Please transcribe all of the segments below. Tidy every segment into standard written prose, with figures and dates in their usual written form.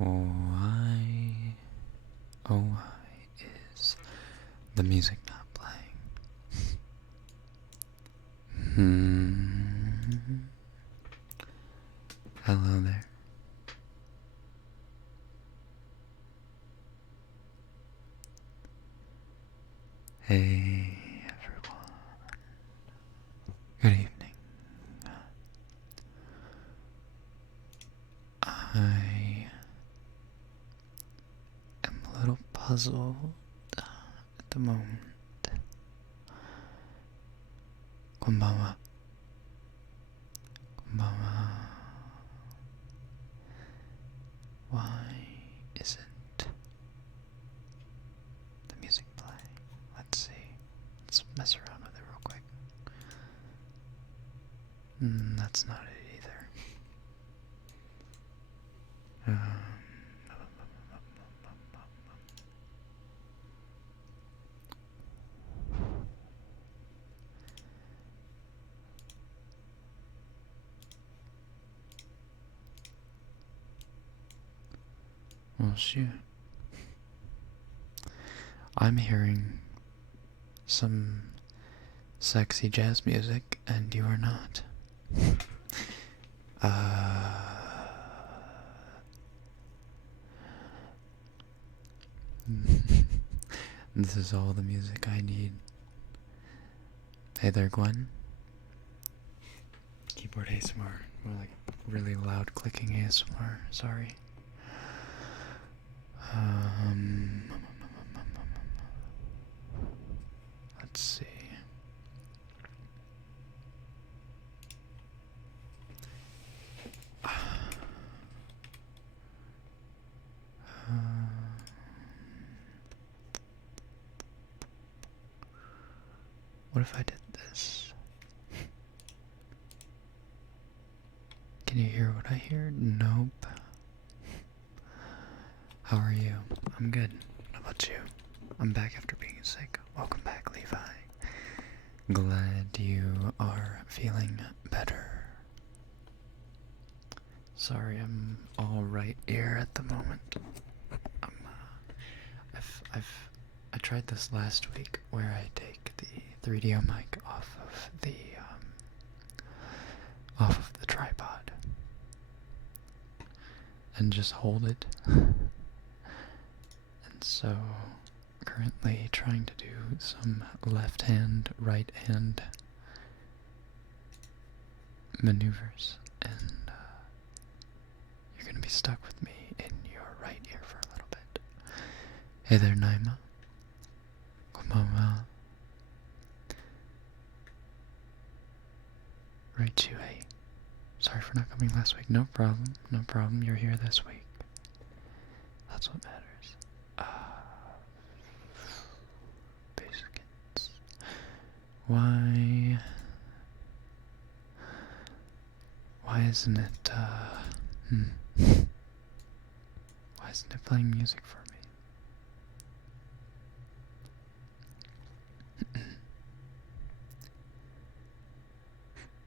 Why, oh why is the music not playing? Hello there. Hey everyone. Good evening. I am a little puzzled at the moment. Konbanwa. Konbanwa. Why isn't the music playing? Let's see. Let's mess around with it real quick. That's not it either. Well, shoot. I'm hearing some sexy jazz music, and you are not. This is all the music I need. Hey there, Gwen. Keyboard ASMR. More like really loud clicking ASMR. Sorry. Let's see. What if I did this? Can you hear what I hear? Nope. How are you? I'm good. How about you? I'm back after being sick. Welcome back, Levi. Glad you are feeling better. Sorry, I'm all right ear at the moment. I tried this last week where I take the 3DO mic off of the tripod and just hold it. And so currently trying to do some left hand, right hand maneuvers, and you're gonna be stuck with me in your right ear for a little bit. Hey there, Naima. Konbanwa. Right, you. Hey. Sorry for not coming last week. No problem. No problem. You're here this week. That's what matters. Biscuits. Why isn't it, why isn't it playing music for me?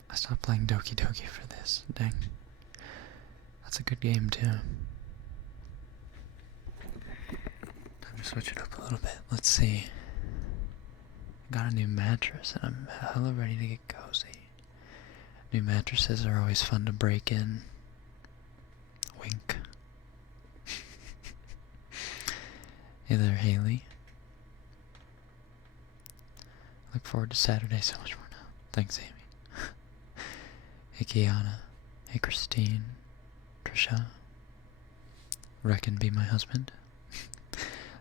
I stopped playing Doki Doki for this. Dang. That's a good game, too. Time to switch it up a little bit. Let's see. Got a new mattress, and I'm hella ready to get cozy. New mattresses are always fun to break in. Wink. Hey there, Haley. Look forward to Saturday so much more now. Thanks, Amy. Hey, Kiana. Hey, Christine. Trisha. Rekken be my husband.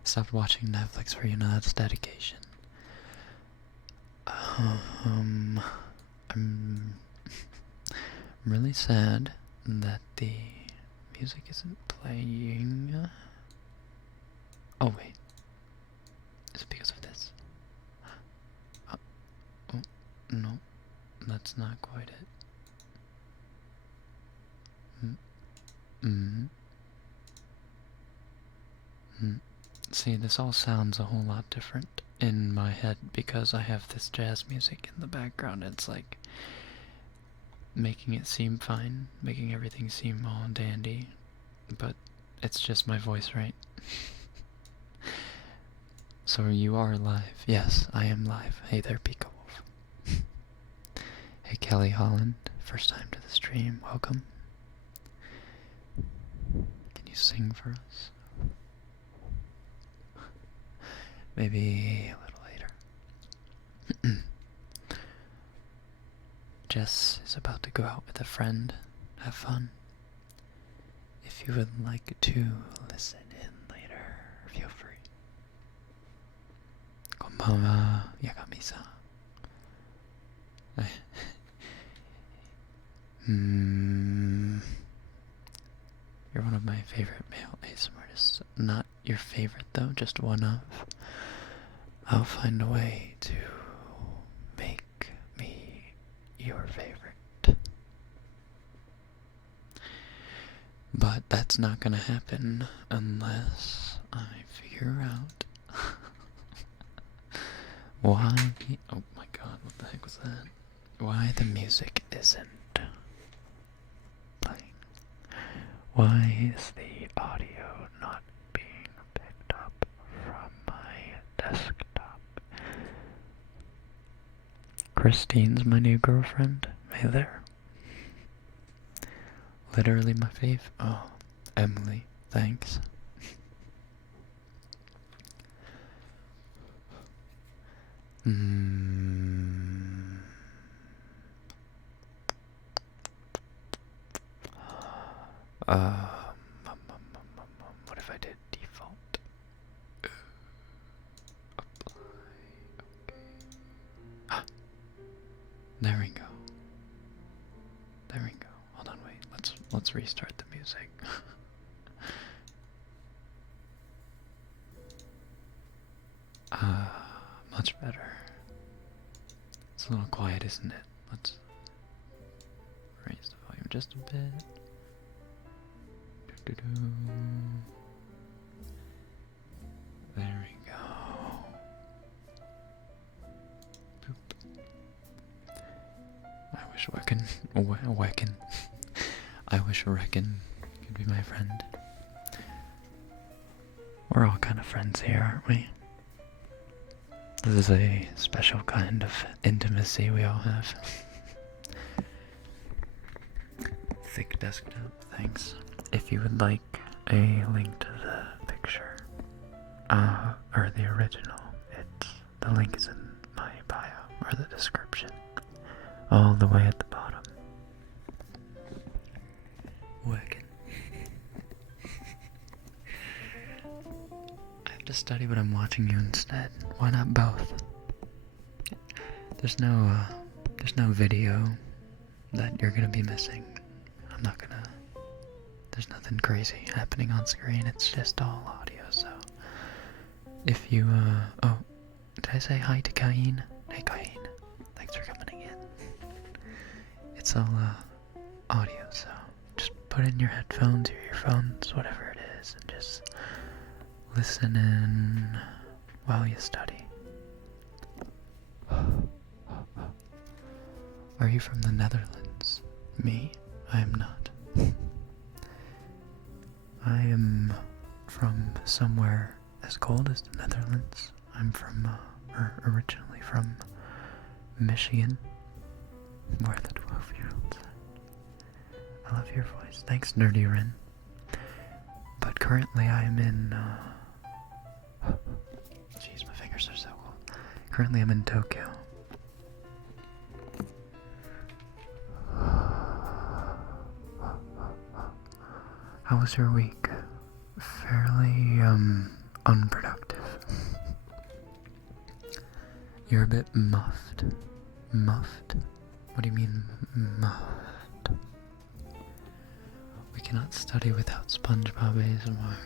Stopped watching Netflix for you, now that's dedication. I'm really sad that the music isn't playing. Oh wait, is it because of this? Oh, no, that's not quite it. See, this all sounds a whole lot different in my head because I have this jazz music in the background. It's like making it seem fine, making everything seem all dandy, but It's just my voice, right? So you are live. Yes, I am live. Hey there, Pika Wolf. Hey, Kelly Holland. First time to the stream. Welcome. Can you sing for us? Maybe a little later. Jess is about to go out with a friend. Have fun. If you would like to listen in later, feel free. Konbanwa, Yagami-san. You're one of my favorite male ASMR artists. Not your favorite though, just one of. I'll find a way to make me your favorite. But that's not gonna happen unless I figure out why. Oh my god, what the heck was that? Why the music isn't playing. Why is the audio not being picked up from my desktop? Christine's my new girlfriend. Hey there. Literally my fave. Oh, Emily, thanks. What if I did default? Apply. Okay. There we go. There we go. Hold on, wait. Let's restart the music. Much better. It's a little quiet, isn't it? Let's raise the volume just a bit. There we go. Boop. I wish I wish Rekken could be my friend. We're all kind of friends here, aren't we? This is a special kind of intimacy we all have. Thick desktop, thanks. If you would like a link to the picture, or the original, the link is in my bio, or the description, all the way at the bottom. Working. I have to study what I'm watching you instead. Why not both? There's no video that you're gonna be missing. There's nothing crazy happening on screen, it's just all audio, so if you, oh, did I say hi to Kain? Hey Kain, thanks for coming in. It's all, audio, so just put in your headphones, your earphones, whatever it is, and just listen in while you study. Are you from the Netherlands? Me? I am not. I am from somewhere as cold as the Netherlands. I'm from, originally from Michigan, where the 12-year-olds at. I love your voice. Thanks, Nerdy Ren. But currently I am in, jeez, my fingers are so cold. Currently I'm in Tokyo. How was your week? Fairly, unproductive. You're a bit muffed. Muffed? What do you mean, muffed? We cannot study without SpongeBob ASMR.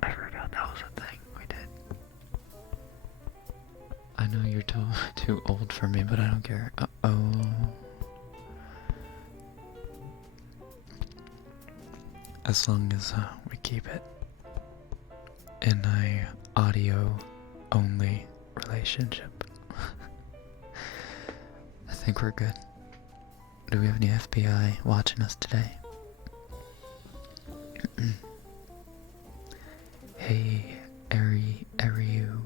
I forgot that was a thing we did. I know you're too old for me, but I don't care. Uh-oh. As long as we keep it in a audio-only relationship. I think we're good. Do we have any FBI watching us today? Hey, Ariu.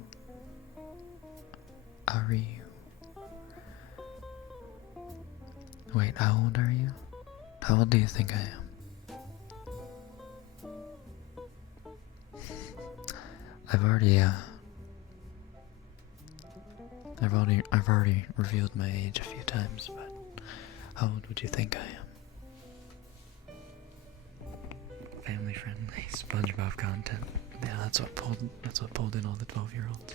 Wait, how old are you? How old do you think I am? I've already revealed my age a few times, but how old would you think I am? Family friendly SpongeBob content. Yeah, that's what pulled in all the 12-year-olds.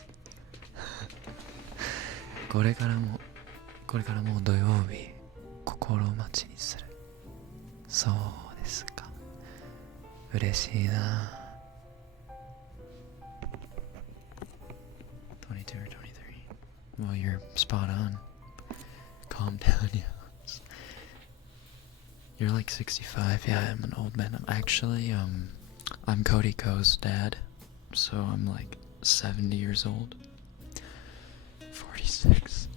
これからも土曜日心待ちにする。そうですか。嬉しいな。22 or 23. Well, you're spot on. Calm down, yeah. You're like 65. Yeah, I'm an old man. I'm Cody Ko's dad, so I'm like 70 years old. 46.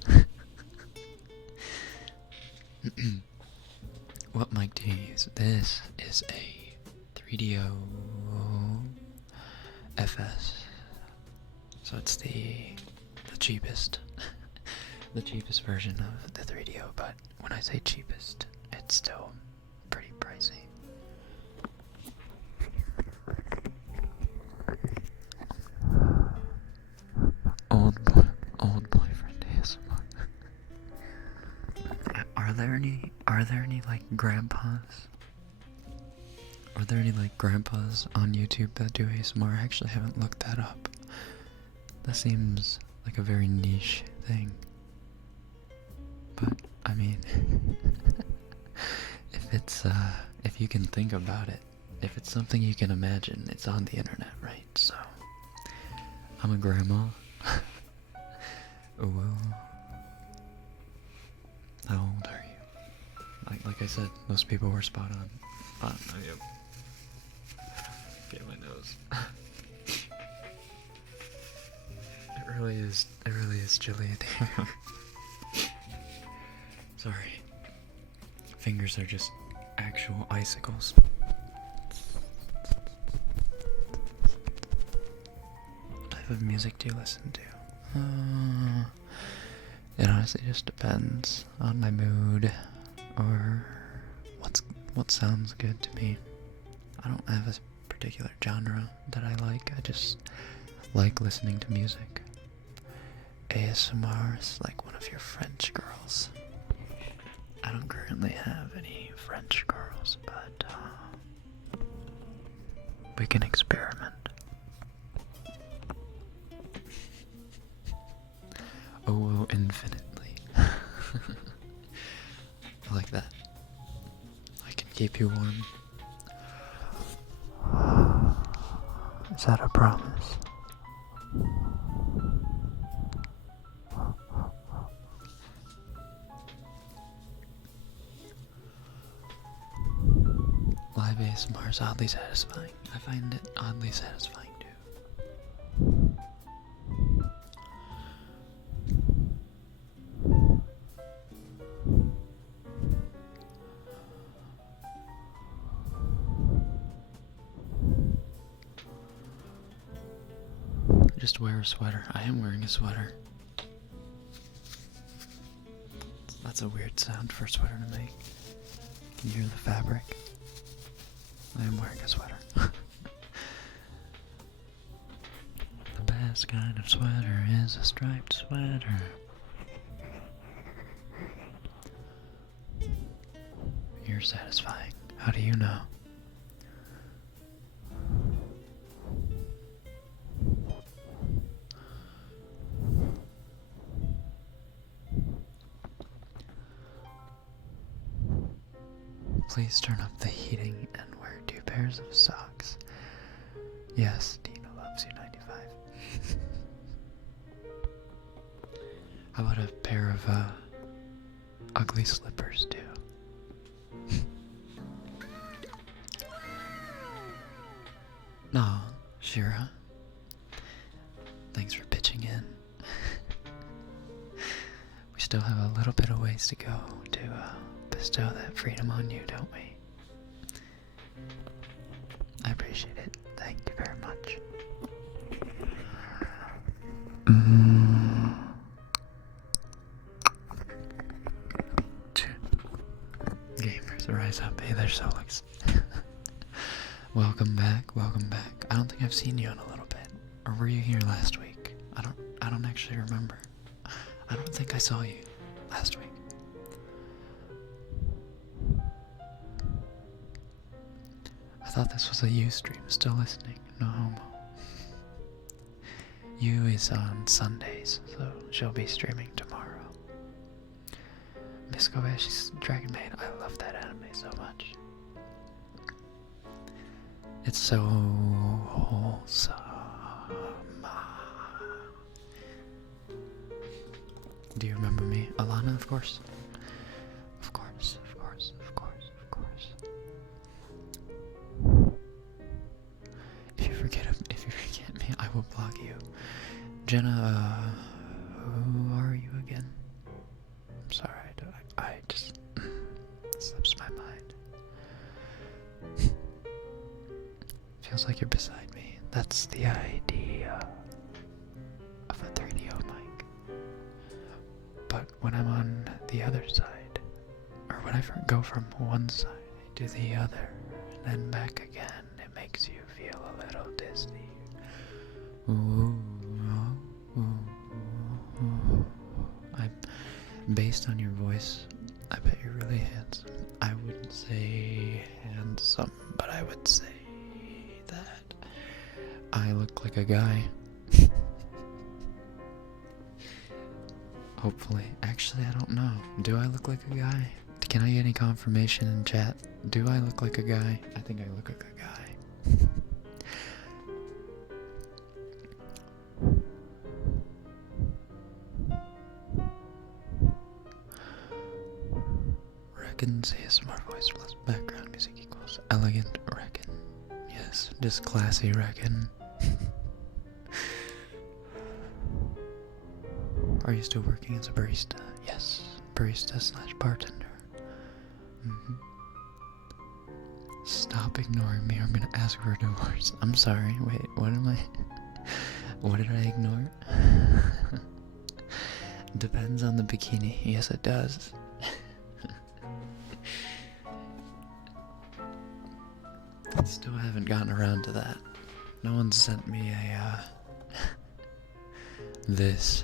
What mic do you use? This is a 3DO FS. So it's the cheapest, the cheapest version of the 3DO, but when I say cheapest, it's still pretty pricey. Old boyfriend ASMR. Are there any like grandpas? Are there any like grandpas on YouTube that do ASMR? I actually haven't looked that up. That seems like a very niche thing. But I mean, if you can think about it, if it's something you can imagine, it's on the internet, right? So I'm a grandma. Well, how old are you? Like I said, most people were spot on. Get my nose. It really is chilly in here. Sorry. Fingers are just actual icicles. What type of music do you listen to? It honestly just depends on my mood or what sounds good to me. I don't have a particular genre that I like. I just like listening to music. ASMR is like one of your French girls. I don't currently have any French girls, but we can experiment. Oh, infinitely. I like that. I can keep you warm. Is that a promise? Live ASMR is oddly satisfying. I find it oddly satisfying too. Just wear a sweater. I am wearing a sweater. That's a weird sound for a sweater to make. Can you hear the fabric? I am wearing a sweater. The best kind of sweater is a striped sweater. You're satisfying. How do you know? Please turn up the heating and wear 2 pairs of socks. Yes, Dino loves you 95. How about a pair of ugly slippers too? Aw, Shira. Thanks for pitching in. We still have a little bit of ways to go to bestow that freedom on you, don't we? I appreciate it. Thank you very much. Gamers, rise up. Hey there, Solix. Welcome back, welcome back. I don't think I've seen you in a little bit. Or were you here last week? I don't actually remember. I don't think I saw you last week. I thought this was a you stream. Still listening. No homo. You is on Sundays, so she'll be streaming tomorrow. Miss Kobashi's Dragon Maid. I love that anime so much. It's so wholesome. Do you remember me? Alana, of course. Of course, of course, of course, of course. If you forget me, I will block you. Jenna, who are you again? I'm sorry, I just slips my mind. Feels like you're beside me. That's the idea of a 3DO mic. But when I'm on the other side, or when I go from one side to the other, and then back again, it makes you feel a little dizzy. Ooh, ooh, ooh. Based on your voice, I bet you're really handsome. I wouldn't say handsome, but I would say that I look like a guy. Hopefully. Actually, I don't know. Do I look like a guy? Can I get any confirmation in chat? Do I look like a guy? I think I look like a guy. Rekken's ASMR voice plus background music equals elegant Rekken. Yes, just classy Rekken. Are you still working as a barista? Yes, barista / bartender. Stop ignoring me or I'm gonna ask for a divorce. I'm sorry, wait, what did I ignore? Depends on the bikini. Yes, it does. Still haven't gotten around to that. No one sent me a, This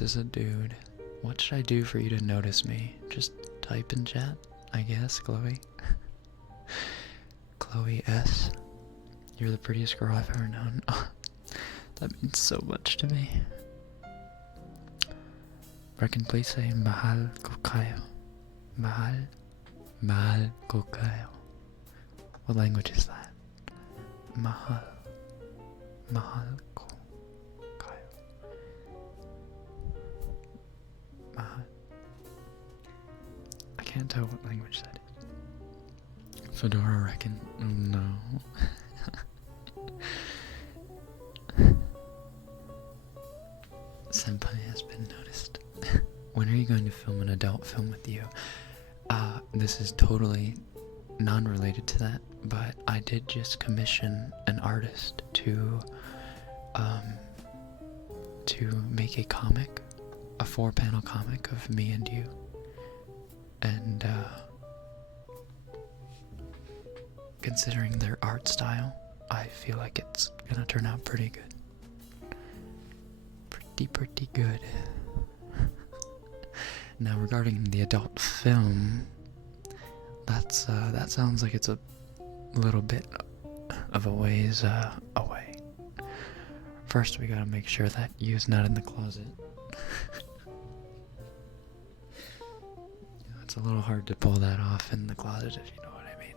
is a dude. What should I do for you to notice me? Just type in chat, I guess, Chloe. Chloe S. You're the prettiest girl I've ever known. That means so much to me. Rekken, please say Mahal Kokayo. Mahal Kokayo. What language is that? Mahal Kokayo. Mahal. I can't tell what language that is. Fedora Rekken. No. Senpai has been noticed. When are you going to film an adult film with you? This is totally non-related to that, but I did just commission an artist to make a comic, a 4-panel comic of me and you, and considering their art style, I feel like it's gonna turn out pretty good. Pretty good. Now regarding the adult film, that sounds like it's a little bit of a ways away. First we gotta make sure that you's not in the closet. It's a little hard to pull that off in the closet, if you know what I mean.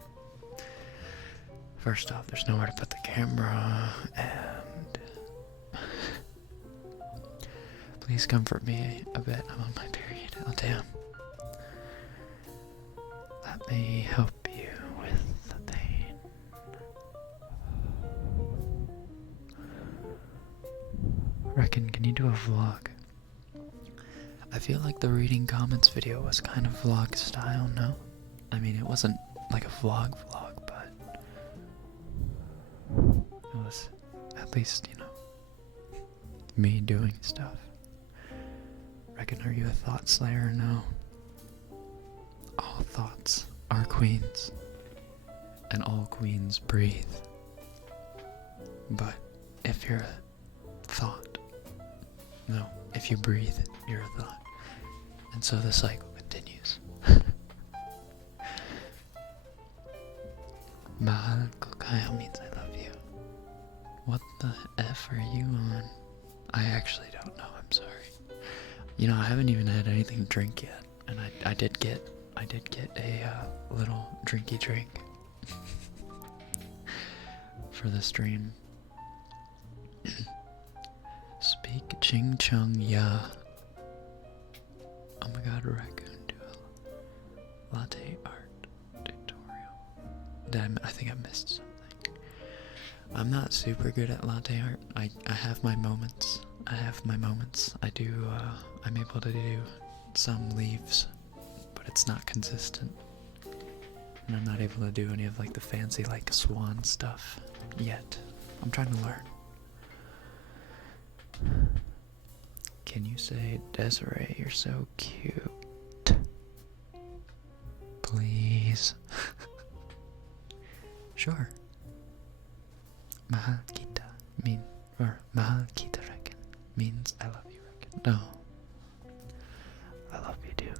First off, there's nowhere to put the camera, and please comfort me a bit. I'm on my period. Oh damn. Let me help you with the pain. Rekken, can you do a vlog? I feel like the reading comments video was kind of vlog style, no? I mean, it wasn't like a vlog, but It was at least, me doing stuff. Reckon, are you a thought slayer? No. All thoughts are queens, and all queens breathe. But if you're a thought, no, if you breathe, you're a thought. And so the cycle continues. Mahal ko kayo means I love you. What the F are you on? I actually don't know, I'm sorry. I haven't even had anything to drink yet, and I did get a little drinky drink for the stream. Speak ching chung ya. Oh my god, Raccoon Duel. Latte art tutorial. I think I missed something. I'm not super good at latte art. I have my moments. I do, I'm able to do some leaves, but it's not consistent. And I'm not able to do any of the fancy swan stuff yet. I'm trying to learn. Can you say, Desiree, you're so cute? Please. Sure. Mahal kita Mahal kita Rekken means I love you, Rekken. No. I love you too.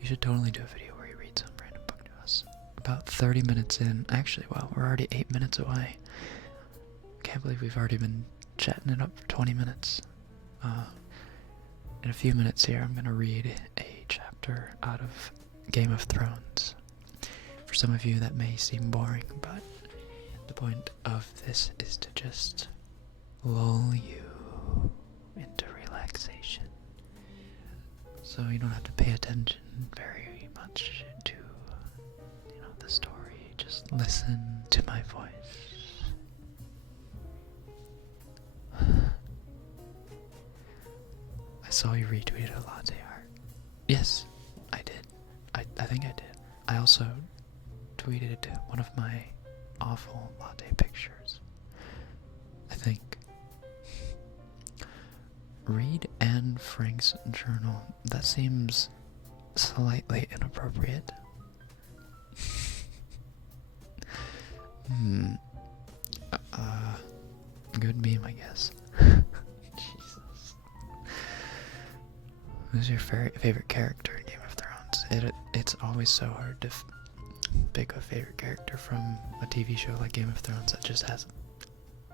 You should totally do a video where you read some random book to us. About 30 minutes in. Actually, wow, we're already 8 minutes away. Can't believe we've already been chatting it up for 20 minutes. In a few minutes here, I'm gonna read a chapter out of Game of Thrones. For some of you, that may seem boring, but the point of this is to just lull you into relaxation. So you don't have to pay attention very much to, the story. Just listen to my voice. I saw you retweeted a latte art. Yes, I did. I think I did. I also tweeted one of my awful latte pictures. I think. Read Anne Frank's journal. That seems slightly inappropriate. Good meme, I guess. Jesus. Who's your favorite character in Game of Thrones? It's always so hard to pick a favorite character from a TV show like Game of Thrones that just has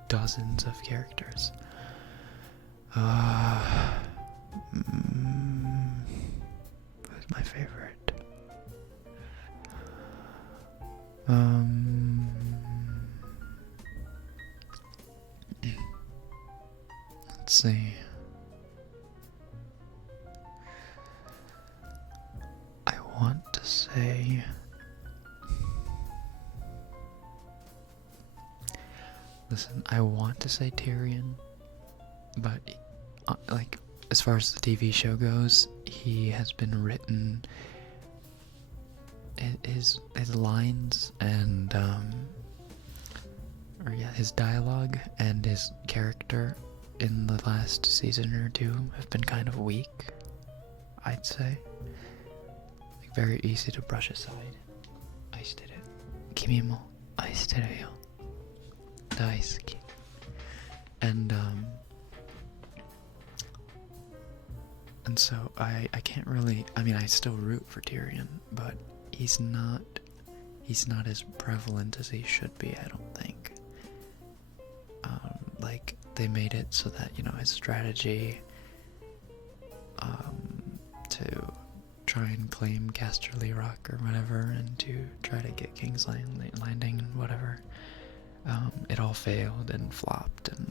dozens of characters. Who's my favorite? Let's see. I want to say I want to say Tyrion, but as far as the TV show goes, he has been written. His lines and his dialogue and his character in the last season or two have been kind of weak, I'd say. Very easy to brush aside. Aishiteru. Kimi mo aishiteru yo. Daisuki. And so I can't really, I still root for Tyrion, but he's not as prevalent as he should be, I don't think. They made it so that, his strategy to try and claim Casterly Rock or whatever, and to try to get King's Landing and whatever, it all failed and flopped, and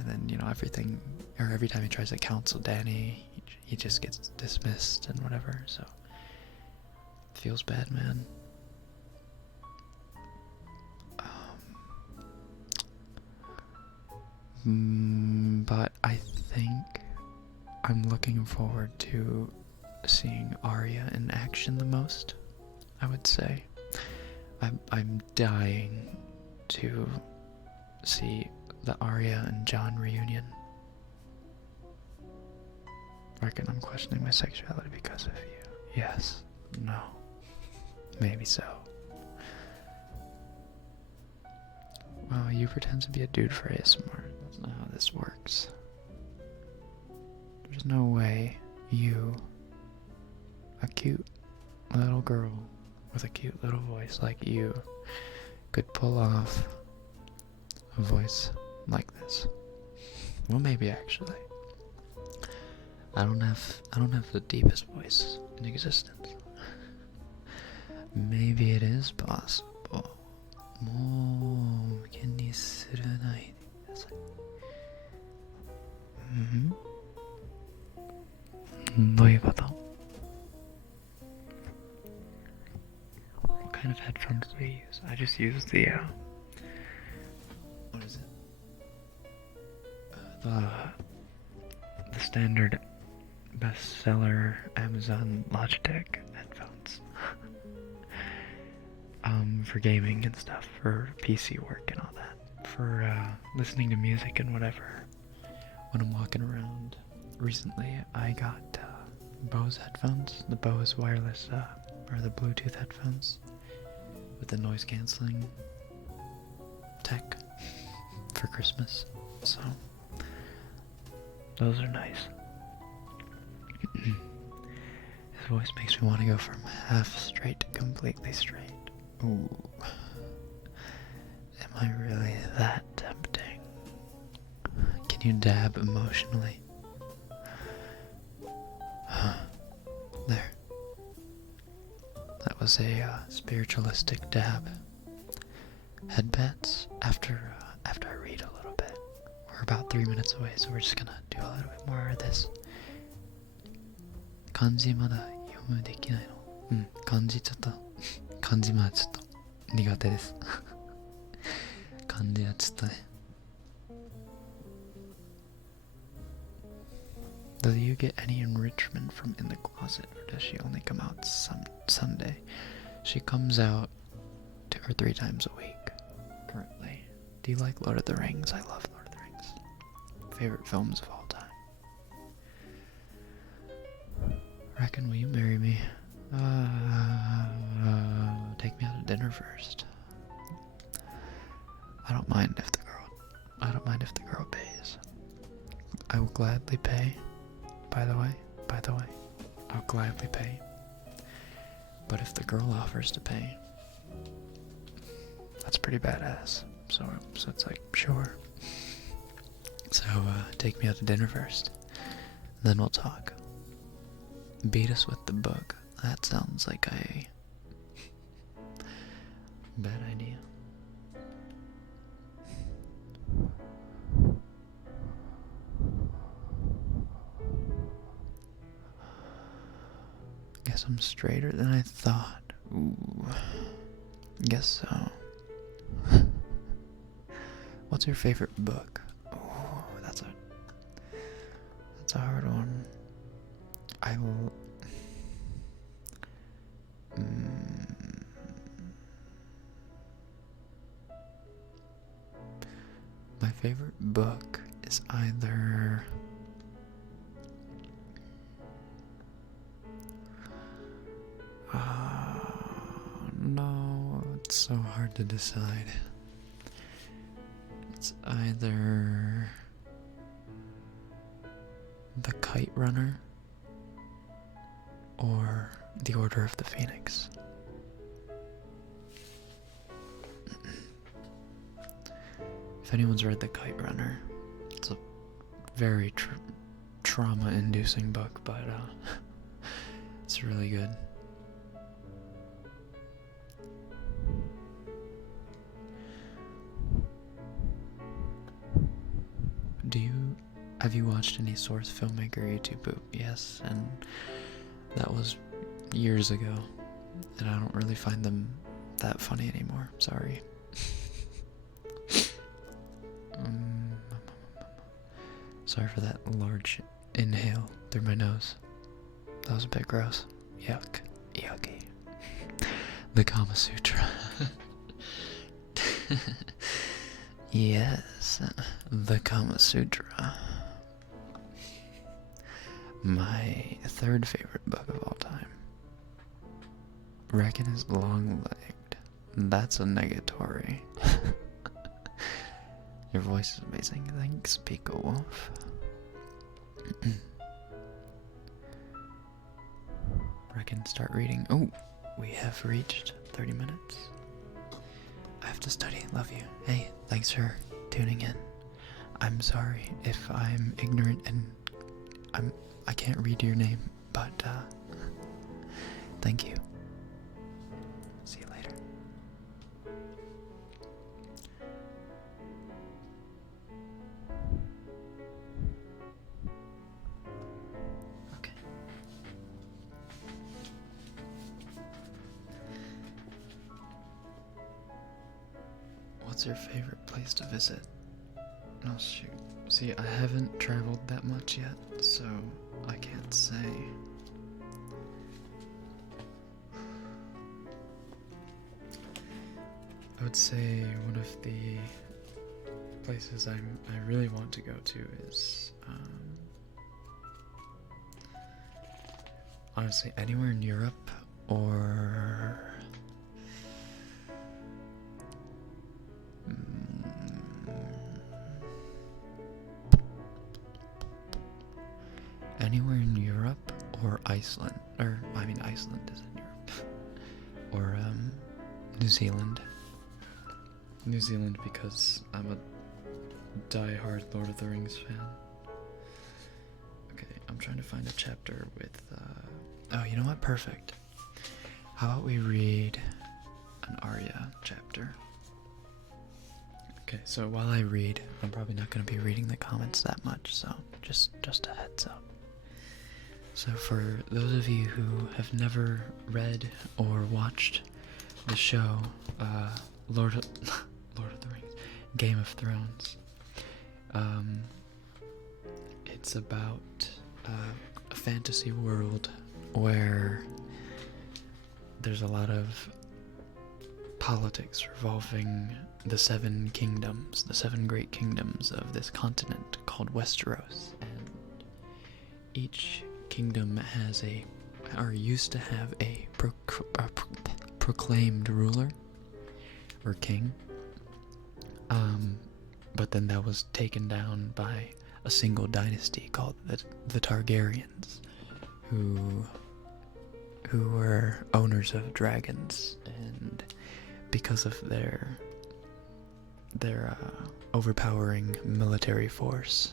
then, everything, or every time he tries to counsel Dany, he just gets dismissed and whatever, so it feels bad, man. But I think I'm looking forward to seeing Arya in action the most, I would say. I'm dying to see the Arya and Jon reunion. Reckon I'm questioning my sexuality because of you. Yes. No. Maybe so. Wow, you pretend to be a dude for ASMR. That's not how this works. There's no way you, a cute little girl with a cute little voice like you, could pull off a voice like this. Well, maybe actually. I don't have the deepest voice in existence. Maybe it is possible. もう気にするないでください。どういうこと? What kind of headphones do we use? I just use the what is it? The standard bestseller Amazon Logitech headphones. For gaming and stuff, for PC work and all that, for listening to music and whatever. When I'm walking around, recently I got Bose headphones, the Bose wireless or the Bluetooth headphones with the noise canceling tech for Christmas. So those are nice. His voice makes me want to go from half straight to completely straight. Ooh. Am I really that tempting? Can you dab emotionally? There. That was a spiritualistic dab. Headbats after I read a little bit. We're about 3 minutes away, so we're just gonna do a little bit more of this. 漢字まだ読むできないの? 漢字ちょっと苦手です。漢字はちょっとね。Does you get any enrichment from In the Closet, or does she only come out Sunday? She comes out 2 or 3 times a week currently. Do you like Lord of the Rings? I love Lord of the Rings. Favorite films of all time. Reckon, will you marry me? Take me out to dinner first. I don't mind if the girl pays. I will gladly pay. By the way, I'll gladly pay. But if the girl offers to pay, that's pretty badass. So it's like, sure. So take me out to dinner first, then we'll talk. Beat us with the book. That sounds like a bad idea. Guess I'm straighter than I thought. Ooh. Guess so. What's your favorite book? Ooh, that's a hard one. I will. My favorite book is either no, it's so hard to decide. It's either The Kite Runner or The Order of the Phoenix. If anyone's read The Kite Runner, it's a very trauma-inducing book, but it's really good. Have you watched any Source Filmmaker YouTube boot? Yes, and that was years ago, and I don't really find them that funny anymore. Sorry. Sorry for that large inhale through my nose. That was a bit gross. Yuck. Yucky. The Kama Sutra. Yes, the Kama Sutra. My third favorite book of all time. Rekken is long-legged. That's a negatory. Your voice is amazing. Thanks, Pico Wolf. Rekken, start reading. Oh, we have reached 30 minutes. I have to study. Love you. Hey, thanks for tuning in. I'm sorry if I'm ignorant and I can't read your name, but thank you. See you later. Okay. What's your favorite place to visit? Oh shoot. See, I haven't traveled that much yet, so I can't say. I would say one of the places I really want to go to is honestly anywhere in Europe or anywhere in Europe or Iceland, or I mean Iceland is in Europe, or New Zealand. New Zealand because I'm a die-hard Lord of the Rings fan. Okay, I'm trying to find a chapter with, oh, you know what? Perfect. How about we read an Arya chapter? Okay, so while I read, I'm probably not going to be reading the comments that much, so just a heads up. So for those of you who have never read or watched the show, Lord of the Rings, Game of Thrones, it's about a fantasy world where there's a lot of politics revolving the seven kingdoms, the seven great kingdoms of this continent called Westeros, and each kingdom has or used to have a proclaimed ruler or king, but then that was taken down by a single dynasty called the Targaryens, who were owners of dragons, and because of their overpowering military force,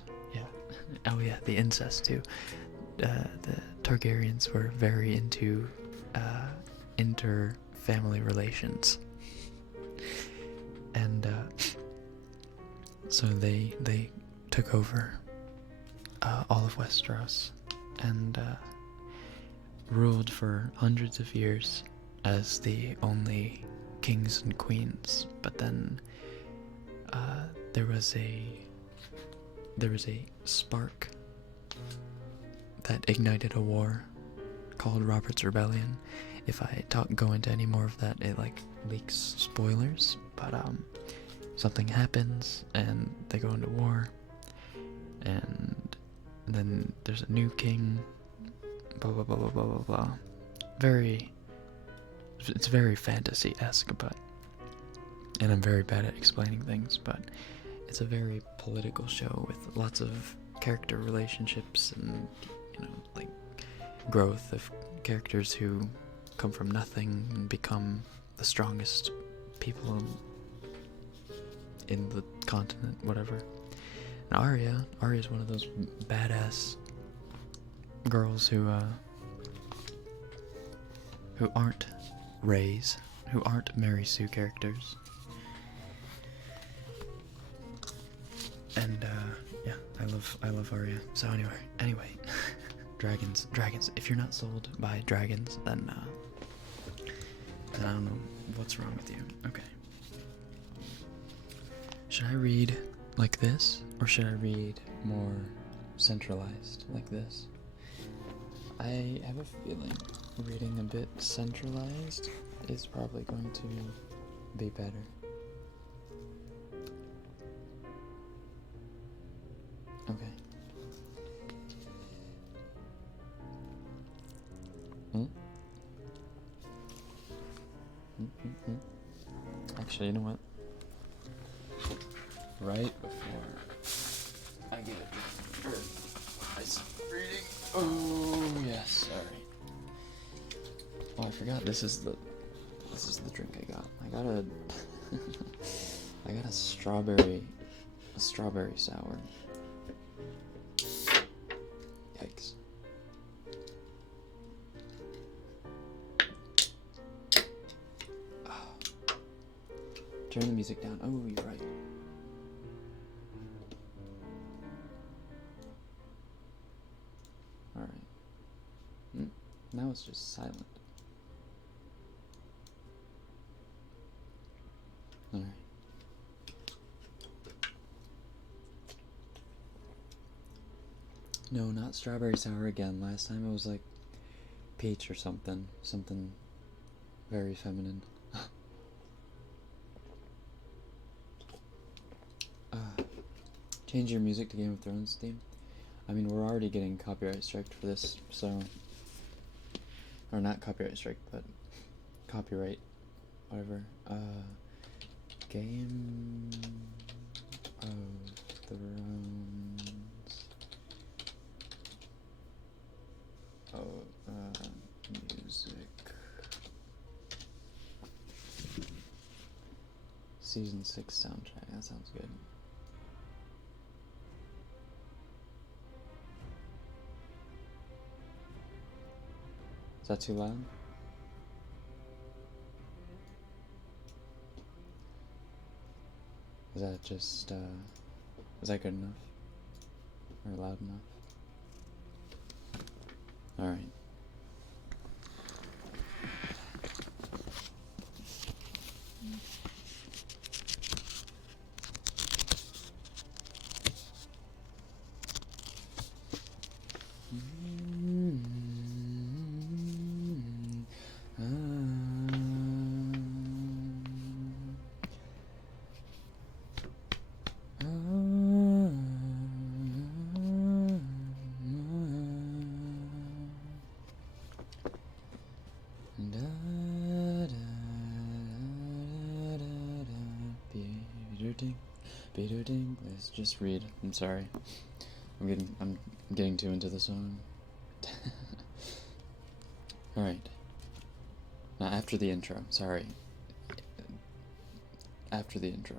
the incest too. The Targaryens were very into inter-family relations, and so they took over all of Westeros and ruled for hundreds of years as the only kings and queens. But then there was a spark that ignited a war called Robert's Rebellion. If I go into any more of that, it leaks spoilers, but something happens and they go into war, and then there's a new king, blah blah blah blah blah blah blah. It's very fantasy-esque, and I'm very bad at explaining things, but it's a very political show with lots of character relationships and growth of characters who come from nothing and become the strongest people in the continent, whatever. And Arya is one of those badass girls who aren't Rays, who aren't Mary Sue characters. And I love Arya. So anyway, dragons. If you're not sold by dragons, then I don't know what's wrong with you. Okay. Should I read like this, or should I read more centralized like this? I have a feeling reading a bit centralized is probably going to be better. Okay. Actually, you know what? Right before I get it. I stop reading. Oh yes, sorry. Oh, I forgot. This is the drink I got. I got a strawberry sour. Yikes. Oh. Turn the music down. Oh, you're right. Alright. Now it's just silent. Alright. No, not strawberry sour again. Last time it was like peach or something. Something very feminine. Change your music to Game of Thrones theme. I mean, we're already getting copyright striked for this, so... Or not copyright strike, but copyright, whatever. Game of Thrones. Music. Season 6 soundtrack, that sounds good. Is that too loud? Is that just, is that good enough? Or loud enough? Alright. Let's just read. I'm sorry. I'm getting too into the song. Alright. Now after the intro, sorry. After the intro.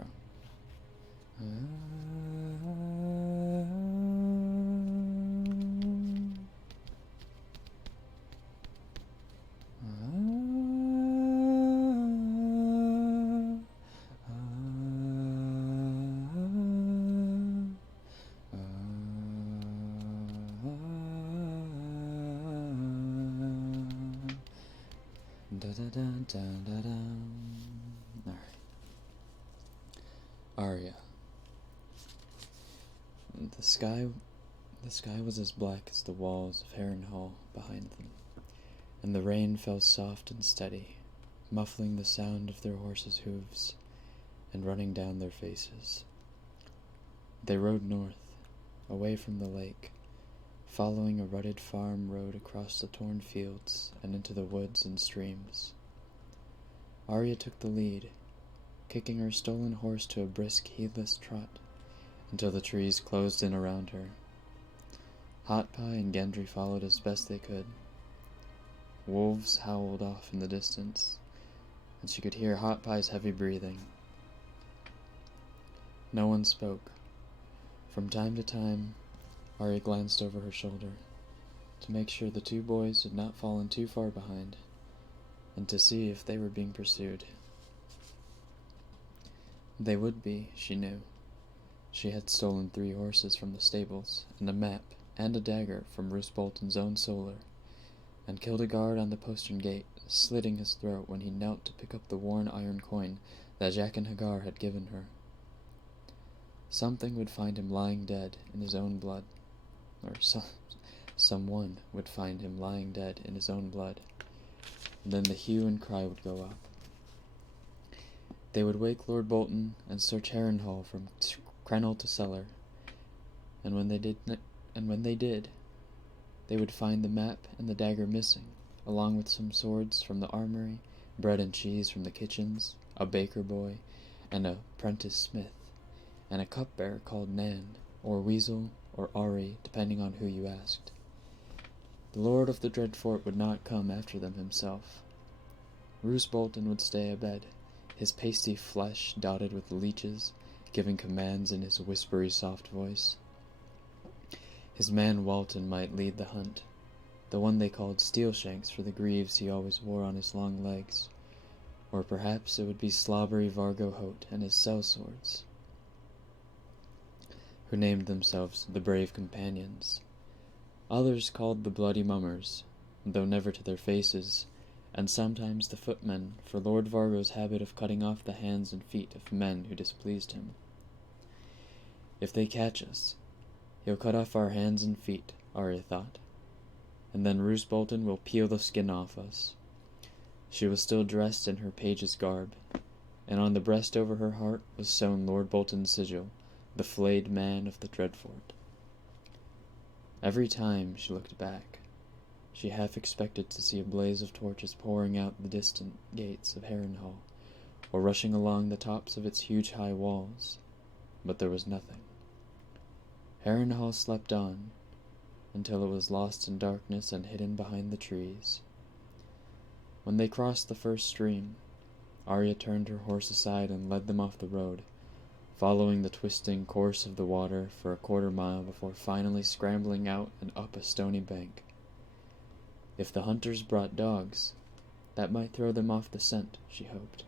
Alright. Arya. The sky was as black as the walls of Harrenhal behind them, and the rain fell soft and steady, muffling the sound of their horses' hooves and running down their faces. They rode north, away from the lake, following a rutted farm road across the torn fields and into the woods and streams. Arya took the lead, kicking her stolen horse to a brisk, heedless trot, until the trees closed in around her. Hot Pie and Gendry followed as best they could. Wolves howled off in the distance, and she could hear Hot Pie's heavy breathing. No one spoke. From time to time, Arya glanced over her shoulder, to make sure the two boys had not fallen too far behind, and to see if they were being pursued. They would be, she knew. She had stolen 3 horses from the stables, and a map, and a dagger from Roose Bolton's own solar, and killed a guard on the postern gate, slitting his throat when he knelt to pick up the worn iron coin that Jaqen H'ghar had given her. Something would find him lying dead in his own blood, or someone would find him lying dead in his own blood, and then the hue and cry would go up. They would wake Lord Bolton and search Harrenhal from crenel to cellar, and when they did, they would find the map and the dagger missing, along with some swords from the armory, bread and cheese from the kitchens, a baker boy, and a prentice smith, and a cupbearer called Nan, or Weasel, or Ari, depending on who you asked. The lord of the dread fort would not come after them himself. Roose Bolton would stay abed, his pasty flesh dotted with leeches, giving commands in his whispery soft voice. His man Walton might lead the hunt, the one they called Steelshanks for the greaves he always wore on his long legs, or perhaps it would be slobbery Vargo Hoat and his sellswords, who named themselves the Brave Companions. Others called the Bloody Mummers, though never to their faces, and sometimes the footmen, for Lord Vargo's habit of cutting off the hands and feet of men who displeased him. If they catch us, he'll cut off our hands and feet, Arya thought, and then Roose Bolton will peel the skin off us. She was still dressed in her page's garb, and on the breast over her heart was sewn Lord Bolton's sigil, the flayed man of the Dreadfort. Every time she looked back, she half expected to see a blaze of torches pouring out the distant gates of Harrenhal, or rushing along the tops of its huge high walls, but there was nothing. Harrenhal slept on, until it was lost in darkness and hidden behind the trees. When they crossed the first stream, Arya turned her horse aside and led them off the road, following the twisting course of the water for a quarter-mile before finally scrambling out and up a stony bank. If the hunters brought dogs, that might throw them off the scent, she hoped.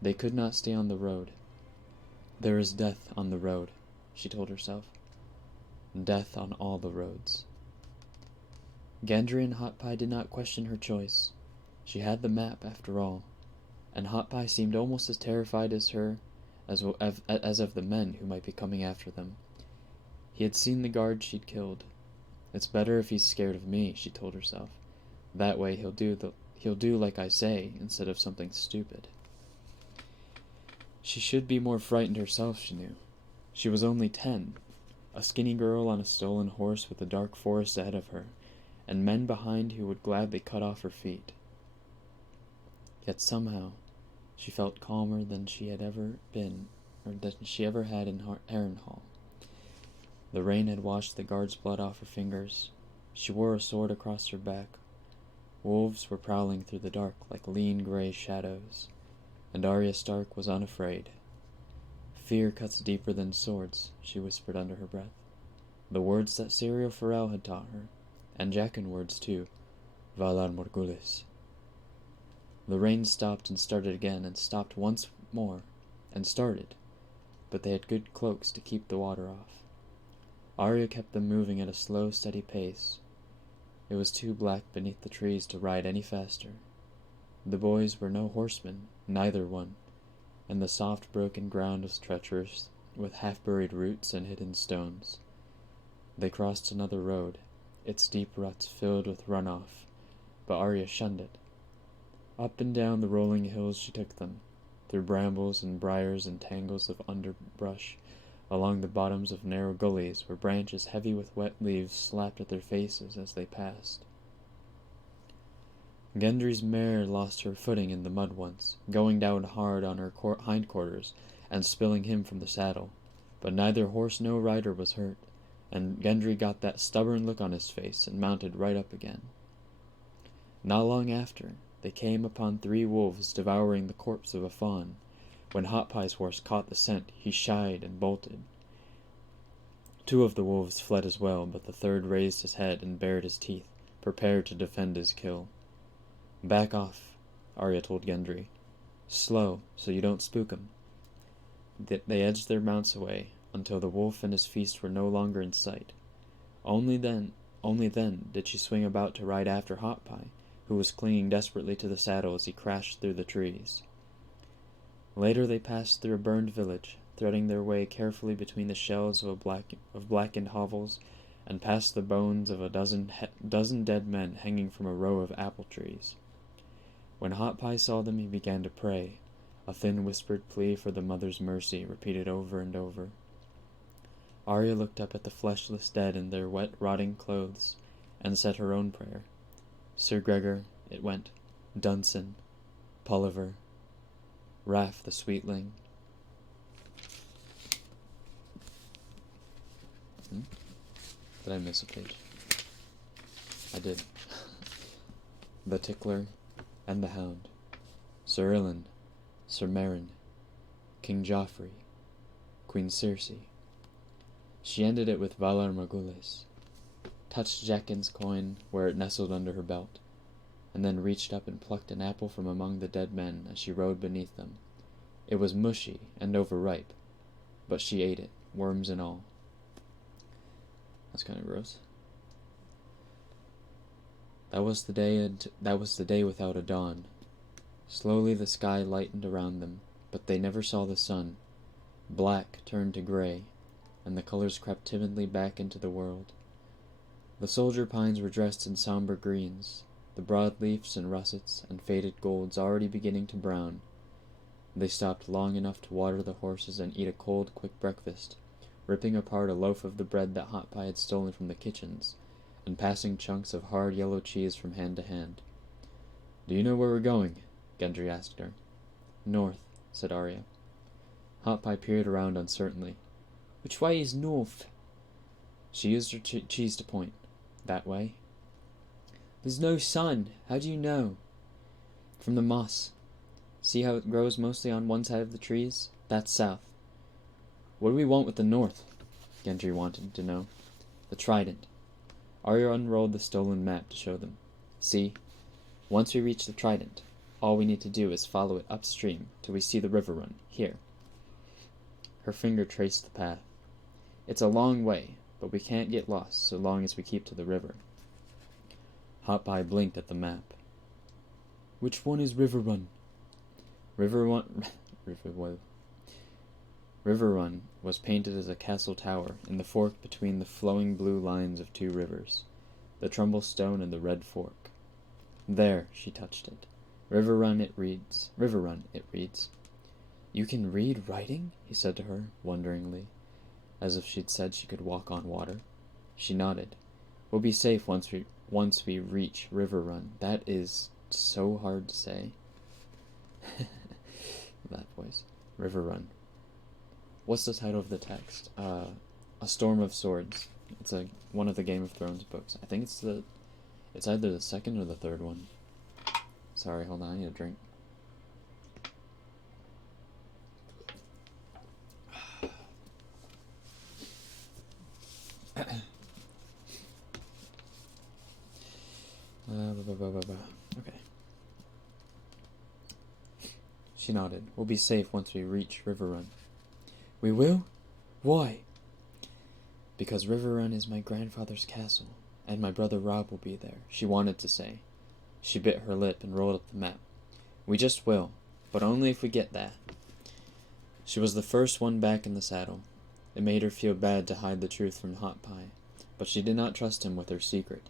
They could not stay on the road. There is death on the road, she told herself. Death on all the roads. Gendry and Hot Pie did not question her choice. She had the map, after all, and Hot Pie seemed almost as terrified as her as of the men who might be coming after them. He had seen the guard she'd killed. It's better if he's scared of me, she told herself. That way he'll do like I say, instead of something stupid. She should be more frightened herself, she knew. She was only 10, a skinny girl on a stolen horse with the dark forest ahead of her, and men behind who would gladly cut off her feet. Yet somehow she felt calmer than she had ever been, or than she ever had in Harrenhal. The rain had washed the guard's blood off her fingers. She wore a sword across her back. Wolves were prowling through the dark like lean gray shadows, and Arya Stark was unafraid. Fear cuts deeper than swords, she whispered under her breath. The words that Syrio Forel had taught her, and Jaqen words too, Valar Morghulis. The rain stopped and started again, and stopped once more, and started, but they had good cloaks to keep the water off. Arya kept them moving at a slow, steady pace. It was too black beneath the trees to ride any faster. The boys were no horsemen, neither one, and the soft, broken ground was treacherous, with half-buried roots and hidden stones. They crossed another road, its deep ruts filled with runoff, but Arya shunned it. Up and down the rolling hills she took them, through brambles and briars and tangles of underbrush, along the bottoms of narrow gullies where branches heavy with wet leaves slapped at their faces as they passed. Gendry's mare lost her footing in the mud once, going down hard on her hindquarters and spilling him from the saddle, but neither horse nor rider was hurt, and Gendry got that stubborn look on his face and mounted right up again. Not long after, they came upon 3 wolves devouring the corpse of a fawn. When Hot Pie's horse caught the scent, he shied and bolted. 2 of the wolves fled as well, but the 3rd raised his head and bared his teeth, prepared to defend his kill. "Back off," Arya told Gendry. "Slow, so you don't spook 'em." They edged their mounts away, until the wolf and his feast were no longer in sight. Only then did she swing about to ride after Hot Pie, who was clinging desperately to the saddle as he crashed through the trees. Later they passed through a burned village, threading their way carefully between the shells of blackened hovels, and past the bones of a dozen dead men hanging from a row of apple trees. When Hot Pie saw them, he began to pray, a thin whispered plea for the mother's mercy repeated over and over. Arya looked up at the fleshless dead in their wet, rotting clothes, and said her own prayer. Sir Gregor, it went, Dunson, Pulliver, Raff the Sweetling. Did I miss a page? I did. The Tickler and the Hound, Sir Ilan, Sir Meryn, King Joffrey, Queen Cersei. She ended it with Valar Morghulis, touched Jaqen's coin where it nestled under her belt, and then reached up and plucked an apple from among the dead men as she rode beneath them. It was mushy and overripe, but she ate it, worms and all. That's kind of gross. That was the day without a dawn. Slowly the sky lightened around them, but they never saw the sun. Black turned to gray, and the colors crept timidly back into the world. The soldier pines were dressed in somber greens, the broadleafs and russets and faded golds already beginning to brown. They stopped long enough to water the horses and eat a cold, quick breakfast, ripping apart a loaf of the bread that Hot Pie had stolen from the kitchens, and passing chunks of hard yellow cheese from hand to hand. "Do you know where we're going?" Gendry asked her. "North," said Arya. Hot Pie peered around uncertainly. "Which way is north?" She used her cheese to point. "That way." "There's no sun. How do you know?" "From the moss. See how it grows mostly on one side of the trees? That's south." "What do we want with the north?" Gendry wanted to know. "The trident." Arya unrolled the stolen map to show them. "See? Once we reach the trident, all we need to do is follow it upstream till we see the river run, here." Her finger traced the path. "It's a long way, but we can't get lost so long as we keep to the river." Hot Pie blinked at the map. "Which one is River Run?" River Run was painted as a castle tower in the fork between the flowing blue lines of two rivers, the Trumble Stone and the Red Fork. "There," she touched it. River Run, it reads. "You can read writing?" he said to her, wonderingly, as if she'd said she could walk on water. She nodded. "We'll be safe once we reach River Run. That is so hard to say." That voice. River Run. What's the title of the text? A Storm of Swords. It's one of the Game of Thrones books. I think it's either the second or the third one. Sorry, hold on, I need a drink. Okay. She nodded. "We'll be safe once we reach River Run." "We will? Why?" "Because River Run is my grandfather's castle, and my brother Robb will be there," she wanted to say. She bit her lip and rolled up the map. "We just will, but only if we get there." She was the first one back in the saddle. It made her feel bad to hide the truth from Hot Pie, but she did not trust him with her secret.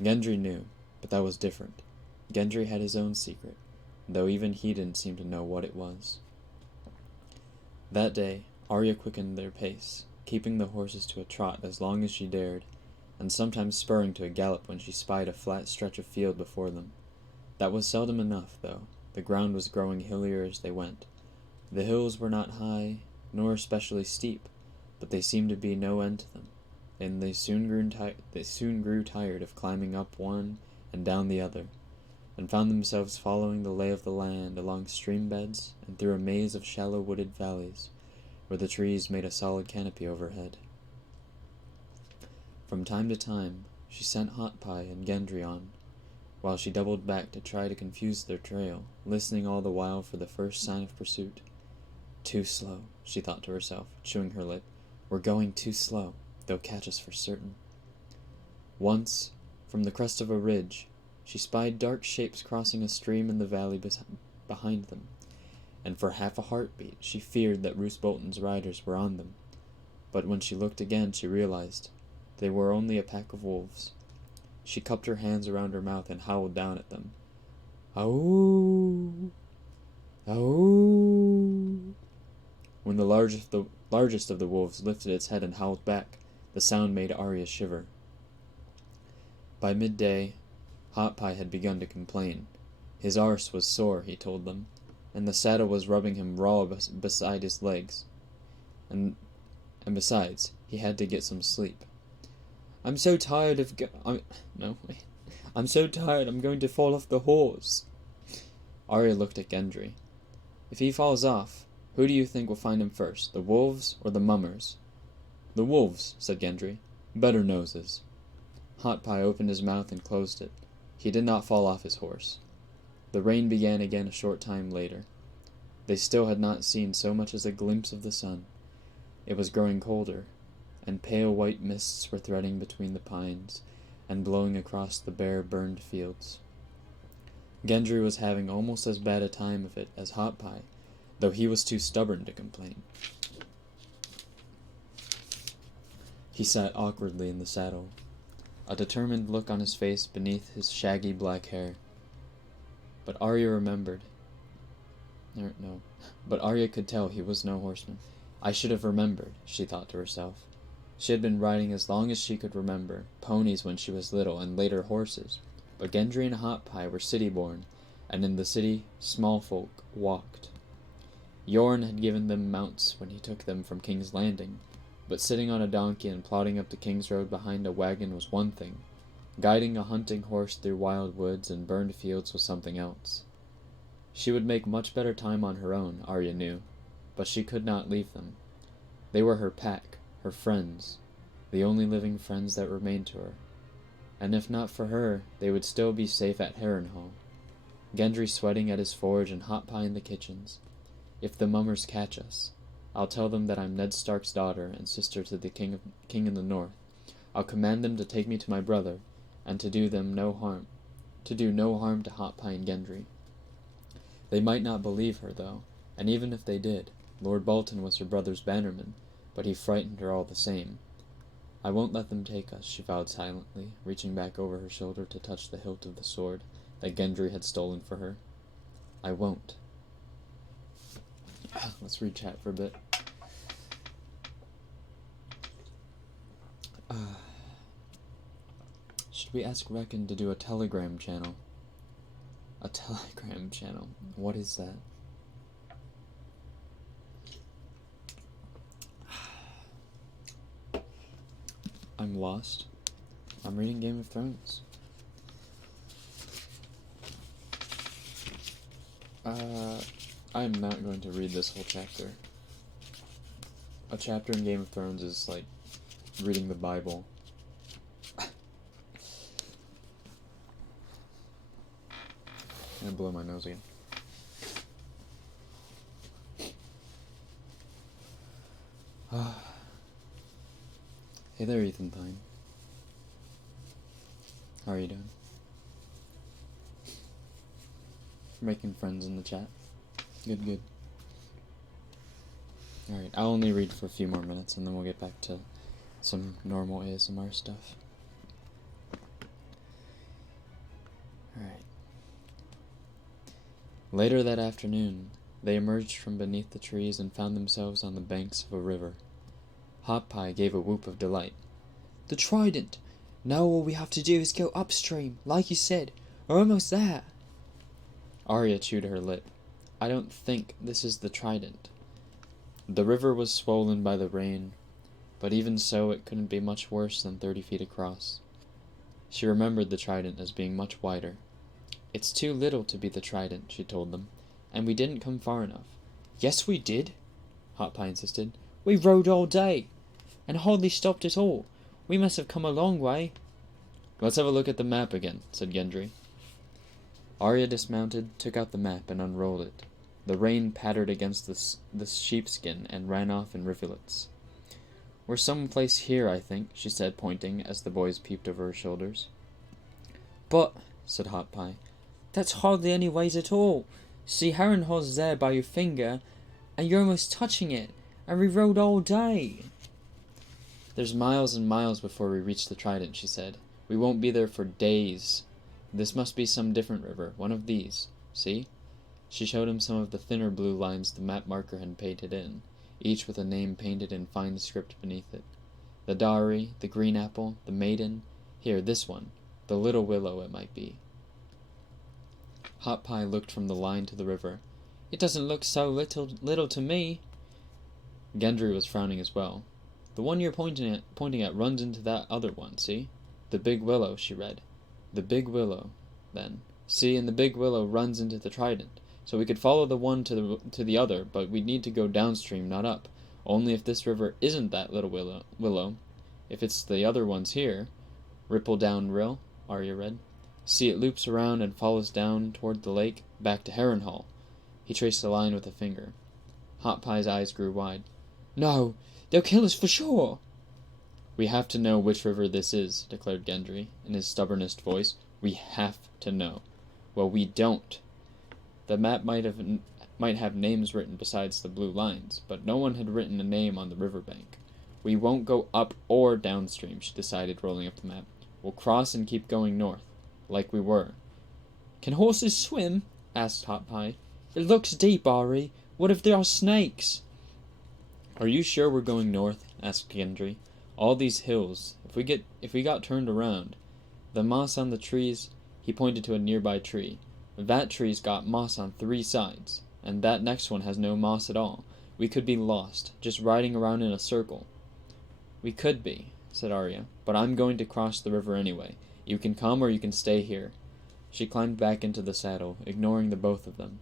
Gendry knew, but that was different. Gendry had his own secret, though even he didn't seem to know what it was. That day, Arya quickened their pace, keeping the horses to a trot as long as she dared, and sometimes spurring to a gallop when she spied a flat stretch of field before them. That was seldom enough, though. The ground was growing hillier as they went. The hills were not high, nor especially steep, but they seemed to be no end to them, and they soon grew tired of climbing up one and down the other, and found themselves following the lay of the land along stream beds and through a maze of shallow wooded valleys, where the trees made a solid canopy overhead. From time to time, she sent Hot Pie and Gendry on, while she doubled back to try to confuse their trail, listening all the while for the first sign of pursuit. "Too slow," she thought to herself, chewing her lip. "We're going too slow. They'll catch us for certain." Once, from the crest of a ridge, she spied dark shapes crossing a stream in the valley behind them, and for half a heartbeat she feared that Roose Bolton's riders were on them. But when she looked again, she realized they were only a pack of wolves. She cupped her hands around her mouth and howled down at them. Ow! Ow! When the largest of the wolves lifted its head and howled back, the sound made Arya shiver. By midday, Hot Pie had begun to complain. His arse was sore, he told them, and the saddle was rubbing him raw beside his legs. And besides, he had to get some sleep. I'm so tired of I'm so tired I'm going to fall off the horse. Arya looked at Gendry. If he falls off, who do you think will find him first, the wolves or the mummers? The wolves, said Gendry. Better noses. Hot Pie opened his mouth and closed it. He did not fall off his horse. The rain began again a short time later. They still had not seen so much as a glimpse of the sun. It was growing colder, and pale white mists were threading between the pines and blowing across the bare, burned fields. Gendry was having almost as bad a time of it as Hot Pie, though he was too stubborn to complain. He sat awkwardly in the saddle, a determined look on his face beneath his shaggy black hair. But Arya could tell he was no horseman. I should have remembered, she thought to herself. She had been riding as long as she could remember, ponies when she was little, and later horses. But Gendry and Hot Pie were city-born, and in the city, small folk walked. Yorn had given them mounts when he took them from King's Landing, but sitting on a donkey and plodding up the King's Road behind a wagon was one thing. Guiding a hunting horse through wild woods and burned fields was something else. She would make much better time on her own, Arya knew, but she could not leave them. They were her pack, her friends, the only living friends that remained to her. And if not for her, they would still be safe at Harrenhal. Gendry sweating at his forge and Hot Pie in the kitchens. If the mummers catch us, I'll tell them that I'm Ned Stark's daughter and sister to the king in the north. I'll command them to take me to my brother, and to do no harm to Hot Pie and Gendry. They might not believe her, though, and even if they did, Lord Bolton was her brother's bannerman, but he frightened her all the same. I won't let them take us, she vowed silently, reaching back over her shoulder to touch the hilt of the sword that Gendry had stolen for her. I won't. Let's read chat for a bit. Should we ask Rekken to do a Telegram channel? A Telegram channel? What is that? I'm lost. I'm reading Game of Thrones. I'm not going to read this whole chapter. A chapter in Game of Thrones is like reading the Bible. I'm gonna blow my nose again. Hey there, Ethan Pine. How are you doing? Making friends in the chat. Good, good. Alright, I'll only read for a few more minutes and then we'll get back to some normal ASMR stuff. Alright. Later that afternoon, they emerged from beneath the trees and found themselves on the banks of a river. Hot Pie gave a whoop of delight. The trident! Now all we have to do is go upstream, like you said. We're almost there. Arya chewed her lip. I don't think this is the trident. The river was swollen by the rain, but even so it couldn't be much worse than 30 feet across. She remembered the trident as being much wider. It's too little to be the trident, she told them, and we didn't come far enough. Yes, we did, Hot Pie insisted. We rode all day, and hardly stopped at all. We must have come a long way. Let's have a look at the map again, said Gendry. Arya dismounted, took out the map, and unrolled it. The rain pattered against the sheepskin and ran off in rivulets. We're someplace here, I think, she said, pointing, as the boys peeped over her shoulders. But, said Hot Pie, that's hardly any ways at all. See, Harrenhal's there by your finger, and you're almost touching it, and we rode all day. There's miles and miles before we reach the trident, she said. We won't be there for days. This must be some different river, one of these. See? She showed him some of the thinner blue lines the map marker had painted in, each with a name painted in fine script beneath it. The Dari, the Green Apple, the Maiden. Here, this one. The Little Willow, it might be. Hot Pie looked from the line to the river. It doesn't look so little to me. Gendry was frowning as well. The one you're pointing at runs into that other one, see? The Big Willow, she read. The Big Willow, then. See, and the Big Willow runs into the Trident. So we could follow the one to the other, but we'd need to go downstream, not up. Only if this river isn't that Little Willow. If it's the other ones here. Ripple down rill, Arya read. See, it loops around and follows down toward the lake, back to Harrenhal. He traced a line with a finger. Hot Pie's eyes grew wide. No, they'll kill us for sure. We have to know which river this is, declared Gendry, in his stubbornest voice. We have to know. Well, we don't. The map might have names written besides the blue lines, but no one had written a name on the riverbank. We won't go up or downstream, she decided, rolling up the map. We'll cross and keep going north, like we were. Can horses swim? Asked Hot Pie. It looks deep, Ari. What if there are snakes? Are you sure we're going north? Asked Gendry. All these hills. If we got turned around. The moss on the trees. He pointed to a nearby tree. That tree's got moss on 3 sides, and that next one has no moss at all. We could be lost, just riding around in a circle. We could be, said Arya, but I'm going to cross the river anyway. You can come or you can stay here. She climbed back into the saddle, ignoring the both of them.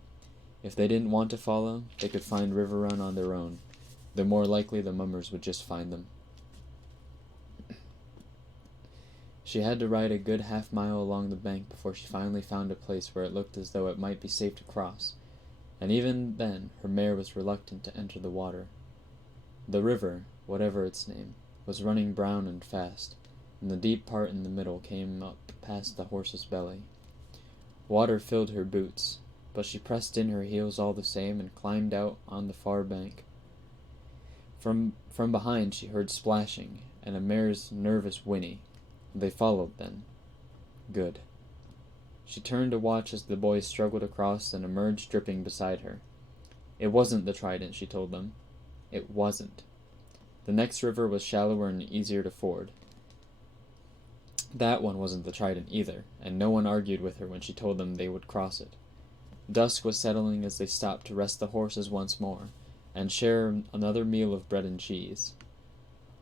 If they didn't want to follow, they could find River Run on their own. The more likely the mummers would just find them. She had to ride a good half-mile along the bank before she finally found a place where it looked as though it might be safe to cross, and even then her mare was reluctant to enter the water. The river, whatever its name, was running brown and fast, and the deep part in the middle came up past the horse's belly. Water filled her boots, but she pressed in her heels all the same and climbed out on the far bank. From behind she heard splashing and a mare's nervous whinny. They followed then. Good. She turned to watch as the boys struggled across and emerged dripping beside her. It wasn't the Trident, she told them. It wasn't. The next river was shallower and easier to ford. That one wasn't the Trident either, and no one argued with her when she told them they would cross it. Dusk was settling as they stopped to rest the horses once more, and share another meal of bread and cheese.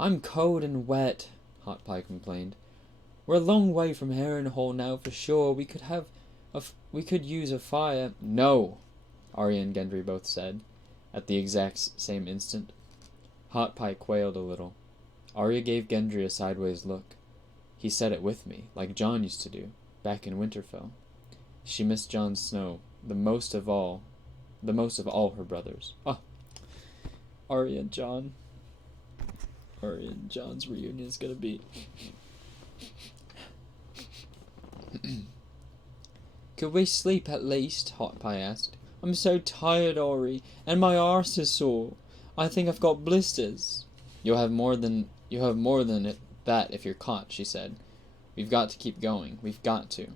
I'm cold and wet, Hot Pie complained. We're a long way from Harrenhal now for sure. We could use a fire. No, Arya and Gendry both said, at the exact same instant. Hot Pie quailed a little. Arya gave Gendry a sideways look. He said it with me, like Jon used to do, back in Winterfell. She missed Jon Snow, the most of all her brothers. Ah, Arya and Jon. Arya and Jon's reunion is gonna be... Could we sleep at least? Hot Pie asked. I'm so tired, Ori, and my arse is sore. I think I've got blisters. You have more than that if you're caught, she said. We've got to keep going. We've got to.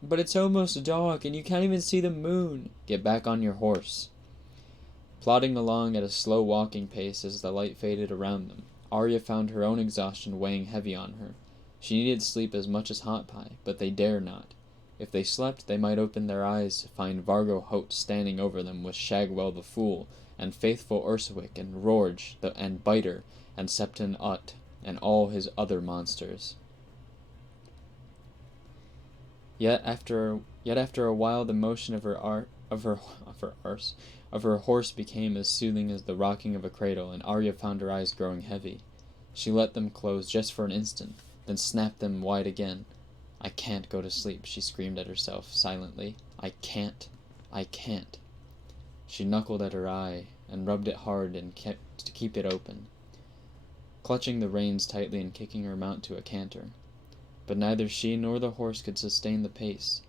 But it's almost dark, and you can't even see the moon. Get back on your horse. Plodding along at a slow walking pace as the light faded around them, Arya found her own exhaustion weighing heavy on her. She needed sleep as much as Hot Pie, but they dare not. If they slept, they might open their eyes to find Vargo Hoat standing over them with Shagwell the Fool, and faithful Urswick, and Rorge, and Biter, and Septon Ut, and all his other monsters. Yet after a while, the motion of her horse became as soothing as the rocking of a cradle, and Arya found her eyes growing heavy. She let them close just for an instant, then snapped them wide again. I can't go to sleep, she screamed at herself silently. I can't. I can't. She knuckled at her eye and rubbed it hard to keep it open, clutching the reins tightly and kicking her mount to a canter. But neither she nor the horse could sustain the pace,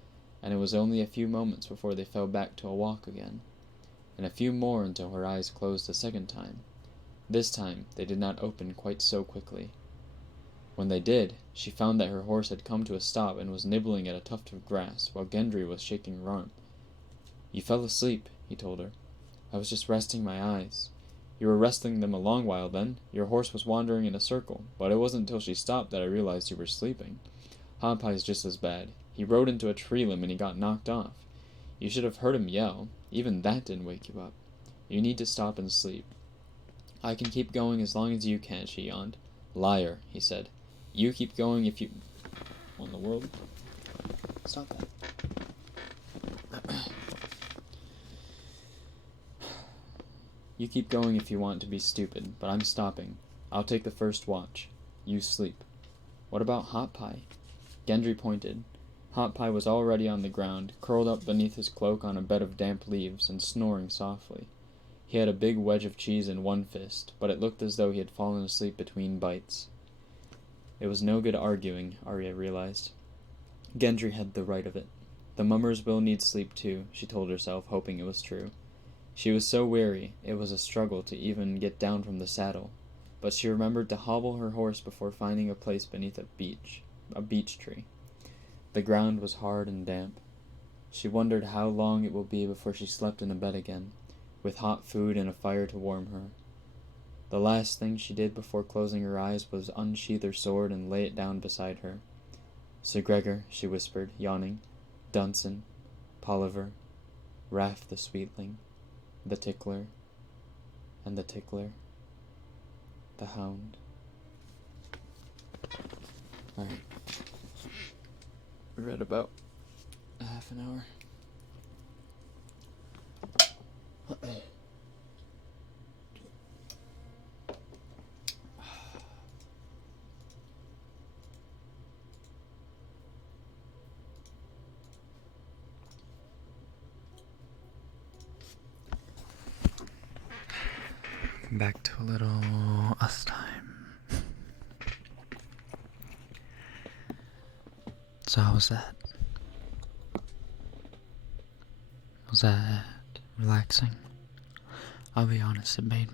and it was only a few moments before they fell back to a walk again, and a few more until her eyes closed a second time. This time they did not open quite so quickly. When they did, She found that her horse had come to a stop and was nibbling at a tuft of grass, while Gendry was shaking her arm. "You fell asleep," he told her. "I was just resting my eyes." "You were resting them a long while, then. Your horse was wandering in a circle, but it wasn't until she stopped that I realized you were sleeping. Hot Pie's just as bad. He rode into a tree limb and he got knocked off. You should have heard him yell. Even that didn't wake you up. You need to stop and sleep." "I can keep going as long as you can," she yawned. "Liar," he said. "You keep going if you..." What in the world? Stop that. "You keep going if you want to be stupid, but I'm stopping. I'll take the first watch. You sleep." "What about Hot Pie?" Gendry pointed. Hot Pie was already on the ground, curled up beneath his cloak on a bed of damp leaves, and snoring softly. He had a big wedge of cheese in one fist, but it looked as though he had fallen asleep between bites. It was no good arguing, Arya realized. Gendry had the right of it. The mummers will need sleep too, she told herself, hoping it was true. She was so weary, it was a struggle to even get down from the saddle, but she remembered to hobble her horse before finding a place beneath a beech tree. The ground was hard and damp. She wondered how long it will be before she slept in a bed again, with hot food and a fire to warm her. The last thing she did before closing her eyes was unsheath her sword and lay it down beside her. "Sir Gregor," she whispered, yawning. "Dunsen, Polliver, Raff the Sweetling, the Tickler, and the Tickler, the Hound." Alright. We read about a half an hour. Back to a little us time. So how was that? Was that relaxing? I'll be honest, it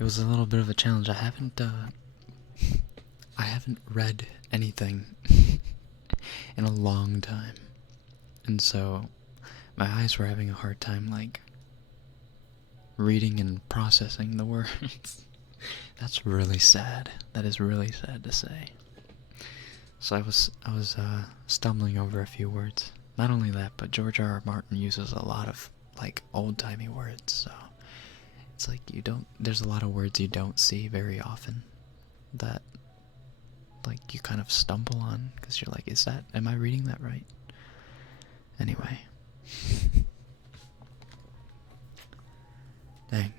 was a little bit of a challenge. I haven't read anything in a long time. And so my eyes were having a hard time, reading and processing the words. That's really sad. That is really sad to say. So I was stumbling over a few words. Not only that, but George R. R. Martin uses a lot of old-timey words, so it's there's a lot of words you don't see very often that you kind of stumble on because you're like, am I reading that right? Anyway. Dang.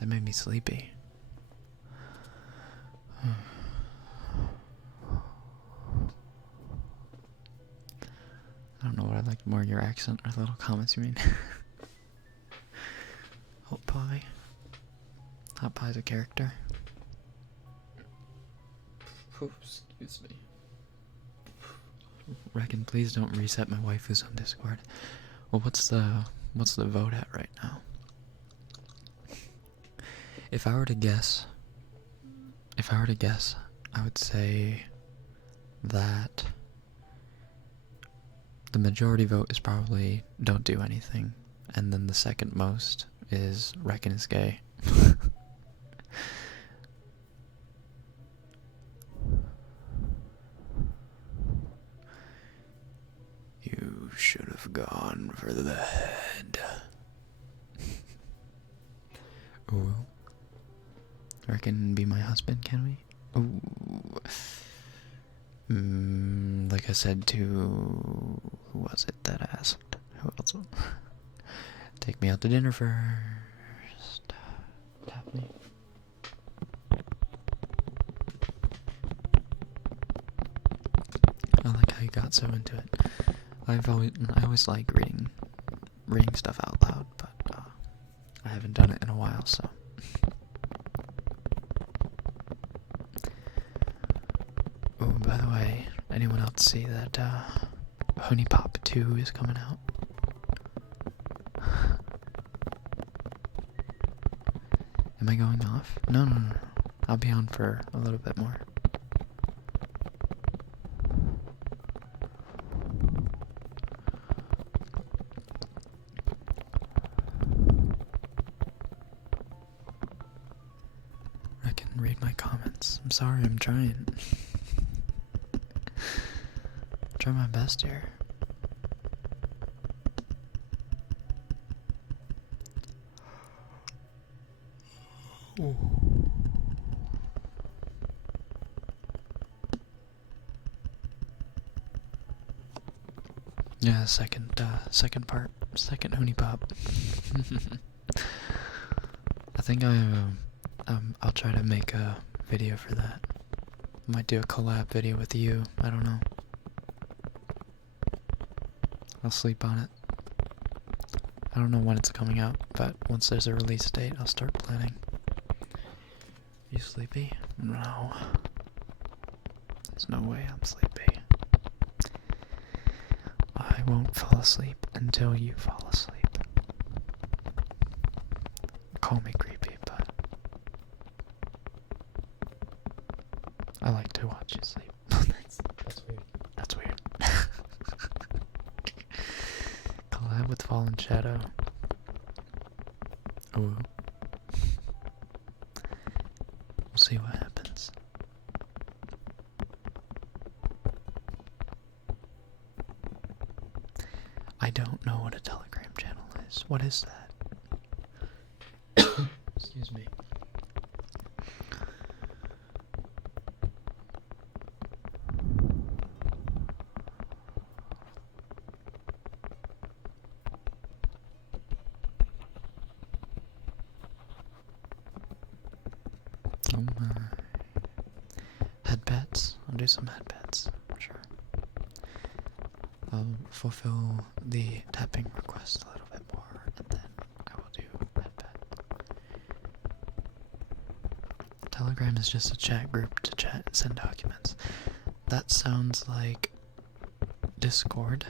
That made me sleepy. I don't know what I liked more, your accent or the little comments you made. Hot Pie. Hot Pie's a character. Excuse me. Rekken, please don't reset my waifus on Discord. Well, what's the vote at right now? If I were to guess, I would say that the majority vote is probably don't do anything, and then the second most is Rekken is gay. You should have gone for the head. Ooh. Rekken be my husband, can we? Ooh. Like I said to... Who was it that asked? Who else? Take me out to dinner first. Tap me. I like how you got so into it. I always like reading stuff out loud, but I haven't done it in a while, so. Oh, by the way, anyone else see that Honey Pop 2 is coming out? Am I going off? No. I'll be on for a little bit more. sense. I'm sorry, I'm trying. Try my best here. Ooh. Yeah, second part, second Hoonie Pop. I think I'll try to make a video for that. Might do a collab video with you. I don't know. I'll sleep on it. I don't know when it's coming out, but once there's a release date, I'll start planning. You sleepy? No. There's no way I'm sleepy. I won't fall asleep until you fall asleep. Call me creepy, but I like to watch you sleep. That's weird. That's weird. Collab with Fallen Shadow. Ooh. We'll see what happens. I don't know what a Telegram channel is. What is that? Excuse me. Oh my. Head pets. I'll do some head pets. Sure. I'll fulfill the tapping request a little bit more, and then I will do head pet. Telegram is just a chat group to chat and send documents. That sounds like Discord,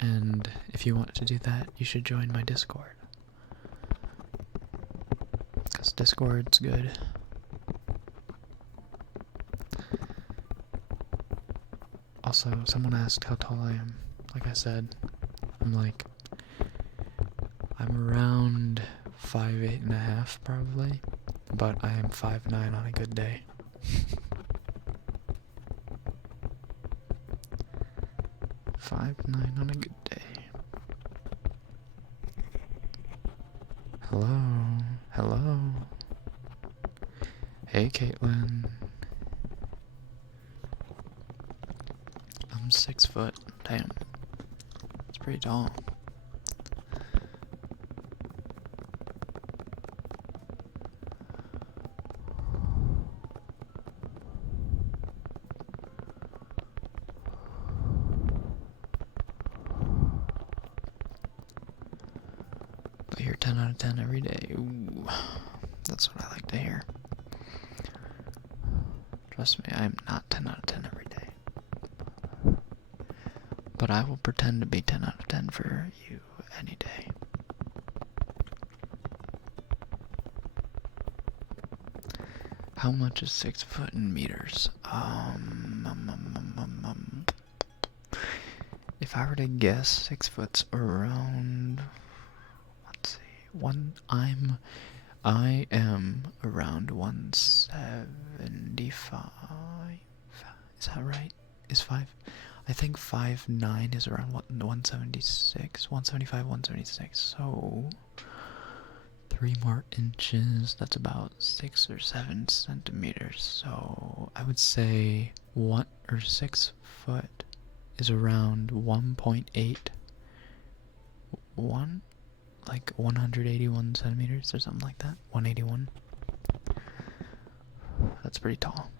and if you want to do that, you should join my Discord. Because Discord's good. Also, someone asked how tall I am. Like I said, I'm around 5'8.5" probably, but I am 5'9" on a good day. Five nine on a good day. Hello, hello. Hey, Caitlin. I'm 6 foot. Damn. It's pretty tall. But you're 10 out of 10 every day. Ooh. That's what I like to hear. Trust me, I am not 10 out of 10 every day. But I will pretend to be 10 out of 10 for you any day. How much is 6 foot in meters? If I were to guess, 6 foot's around, let's see, I am around 175. Is that right? Is 5? I think 5'9" is around 176, 175, 176. So 3 more inches. That's about 6 or 7 centimeters. So I would say 6 foot is around 1.8, like 181 centimeters or something like that. 181. That's pretty tall.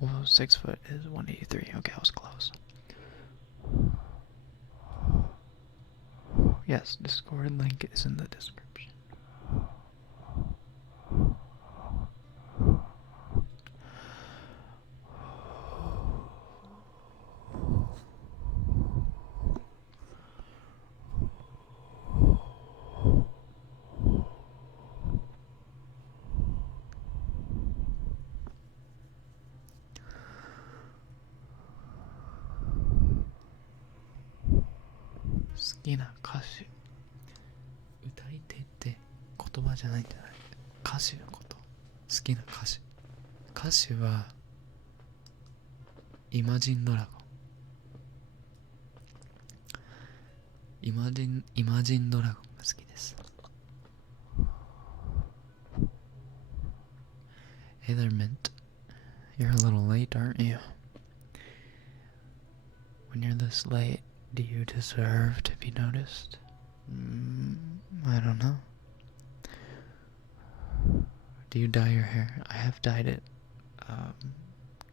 Well, 6 foot is 183. Okay, I was close. Yes, Discord link is in the description. きな歌手。歌い手って言葉じゃないんじゃない？歌手のこと。好きな歌手。歌手はイマジンドラゴン。イマジンドラゴンが好きです。Hey there, Mint. You're a little late, aren't you? When you're this late, do you deserve to be noticed? I don't know. Do you dye your hair? I have dyed it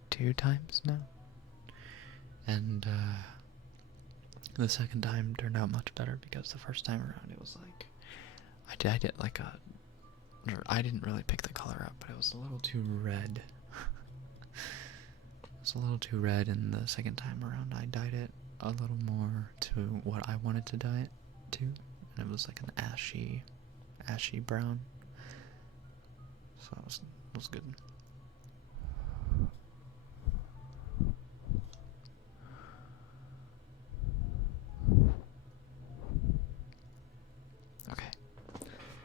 2 times now. And the second time turned out much better because the first time around it was like, I dyed it like I didn't really pick the color up, but it was a little too red. It was a little too red, and the second time around I dyed it a little more to what I wanted to dye it to, and it was like an ashy brown. So it was good. Okay,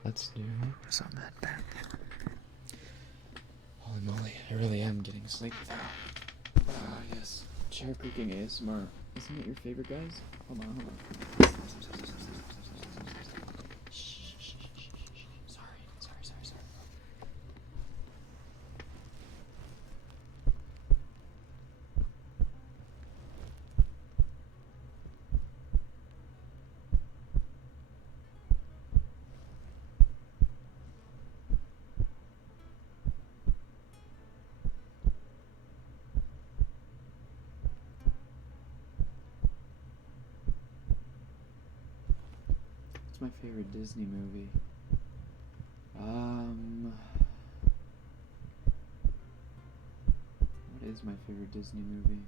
let's do some head back. Holy moly, I really am getting sleepy now. Ah, yes. Chair creaking ASMR. Isn't it your favorite, guys? Hold on. Shh. Sorry. What's my favorite Disney movie? What is my favorite Disney movie?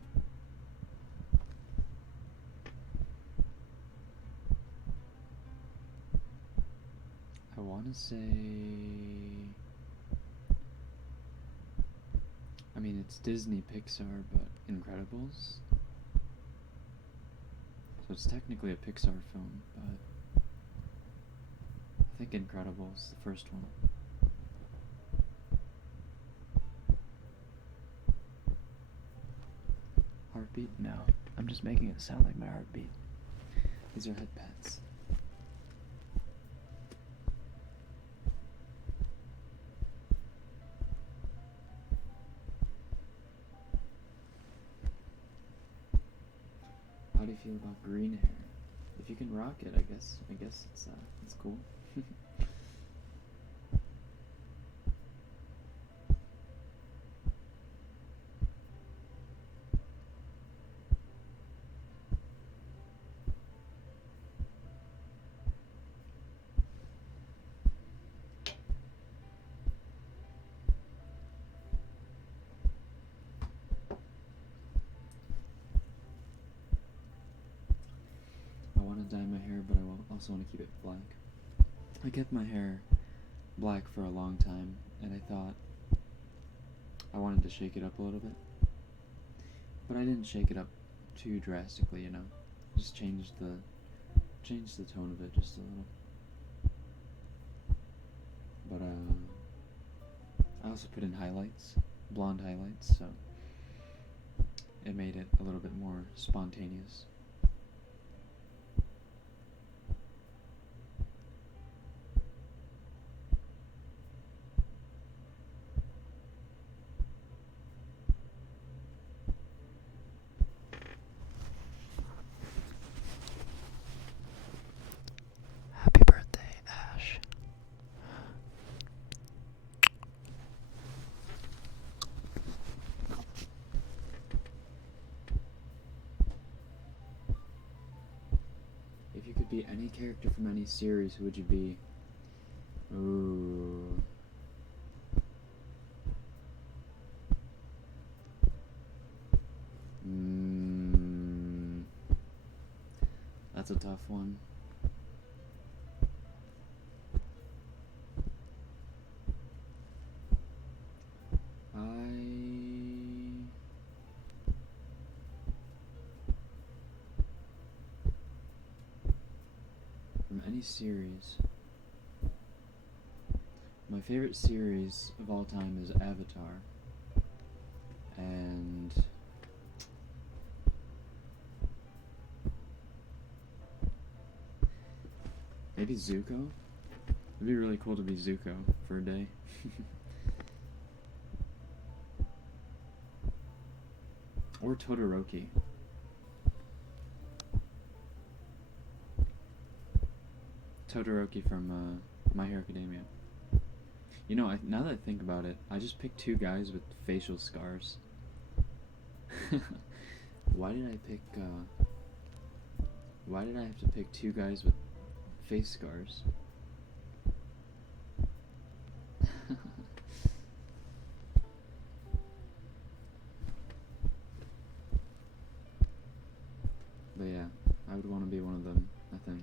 I want to say... I mean, it's Disney Pixar, but Incredibles. So it's technically a Pixar film, but I think Incredibles, the first one. Heartbeat? No. I'm just making it sound like my heartbeat. These are headpads. How do you feel about green hair? If you can rock it, I guess it's cool. I want to dye my hair, but I also want to keep it black. I kept my hair black for a long time, and I thought I wanted to shake it up a little bit. But I didn't shake it up too drastically, you know. Just changed the tone of it just a little. But I also put in highlights, blonde highlights, so it made it a little bit more spontaneous. Happy birthday, Ash. If you could be any character from any series, who would you be? Ooh. That's a tough one. series. My favorite series of all time is Avatar. And maybe Zuko? It'd be really cool to be Zuko for a day. Or Todoroki. Todoroki from My Hero Academia. You know, now that I think about it, I just picked two guys with facial scars. Why did I have to pick two guys with face scars? But yeah, I would want to be one of them, I think.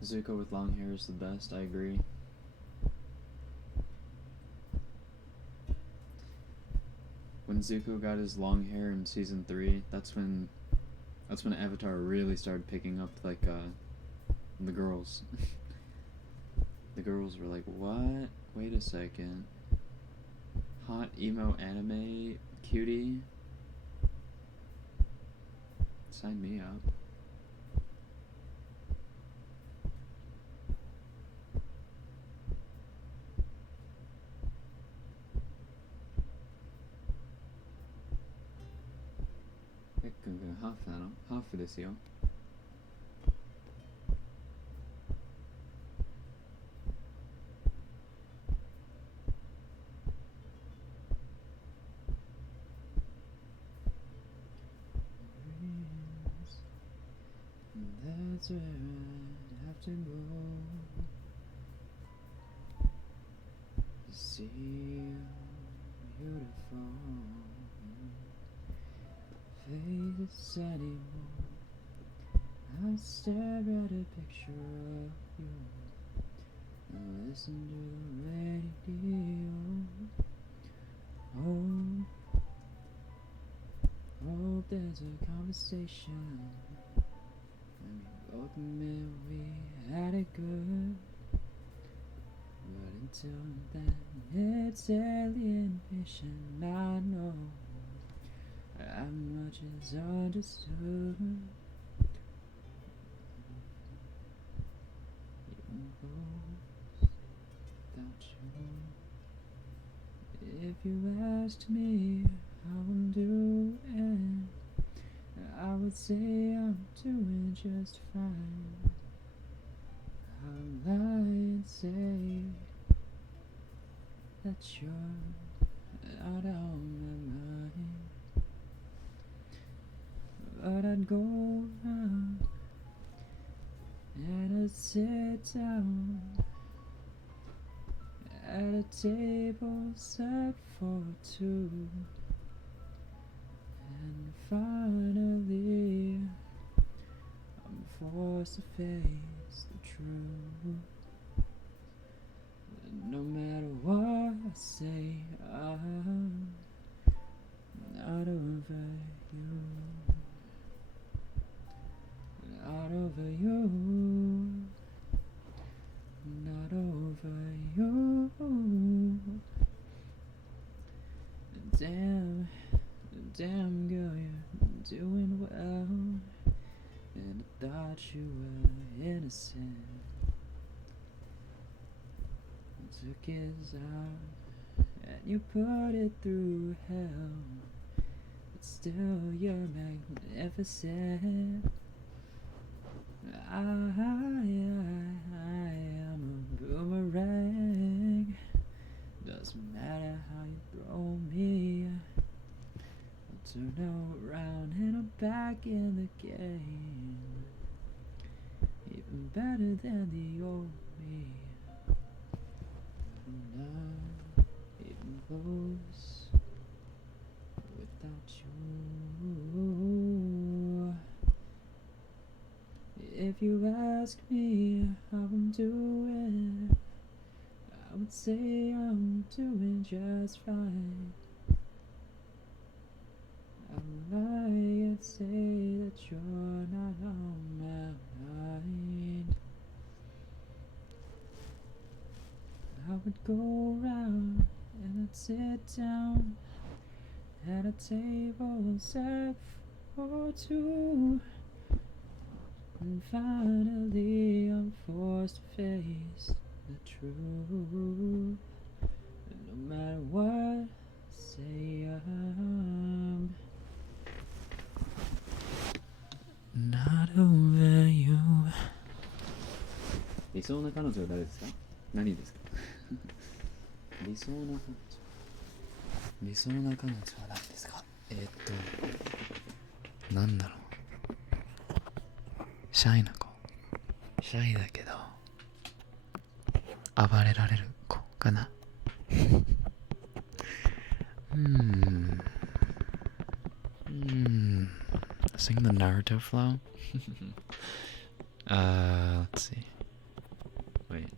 Zuko with long hair is the best, I agree. When Zuko got his long hair in season 3, that's when Avatar really started picking up, like, the girls. The girls were like, what? Wait a second. Hot emo anime cutie? Sign me up. Half for this year. That's where I have to go to see you beautiful face anymore. I stare at a picture of you and listen to the radio. Hope there's a conversation. And we both admit we had it good. But until then, it's alienation. I know how much is understood. Even close without you. If you asked me how I'm doing, I would say I'm doing just fine. I'll lie and say that you're out on my mind. But I'd go around and I'd sit down at a table set for two. And finally, I'm forced to face the truth. No matter what I say, I'm not over you. Not over you. Not over you. Damn girl, you're doing well. And I thought you were innocent. You took his arm and you put it through hell. But still you're magnificent. I am a boomerang. Doesn't matter how you throw me, I'll turn around and I'm back in the game. Even better than the old me. not even close without you. If you ask me how I'm doing, I would say I'm doing just fine. I would lie and say that you're not on my mind. I would go round and I'd sit down at a table set for two. And finally I'm forced to face the truth. And no matter what I say, I'm not over you. 理想な彼女は誰ですか？何ですか？理想な彼女。理想な彼女は何ですか？なんだろう。シャイな子。シャイだけど暴れられる子かな。Sing the Naruto flow. Let's see. Wait.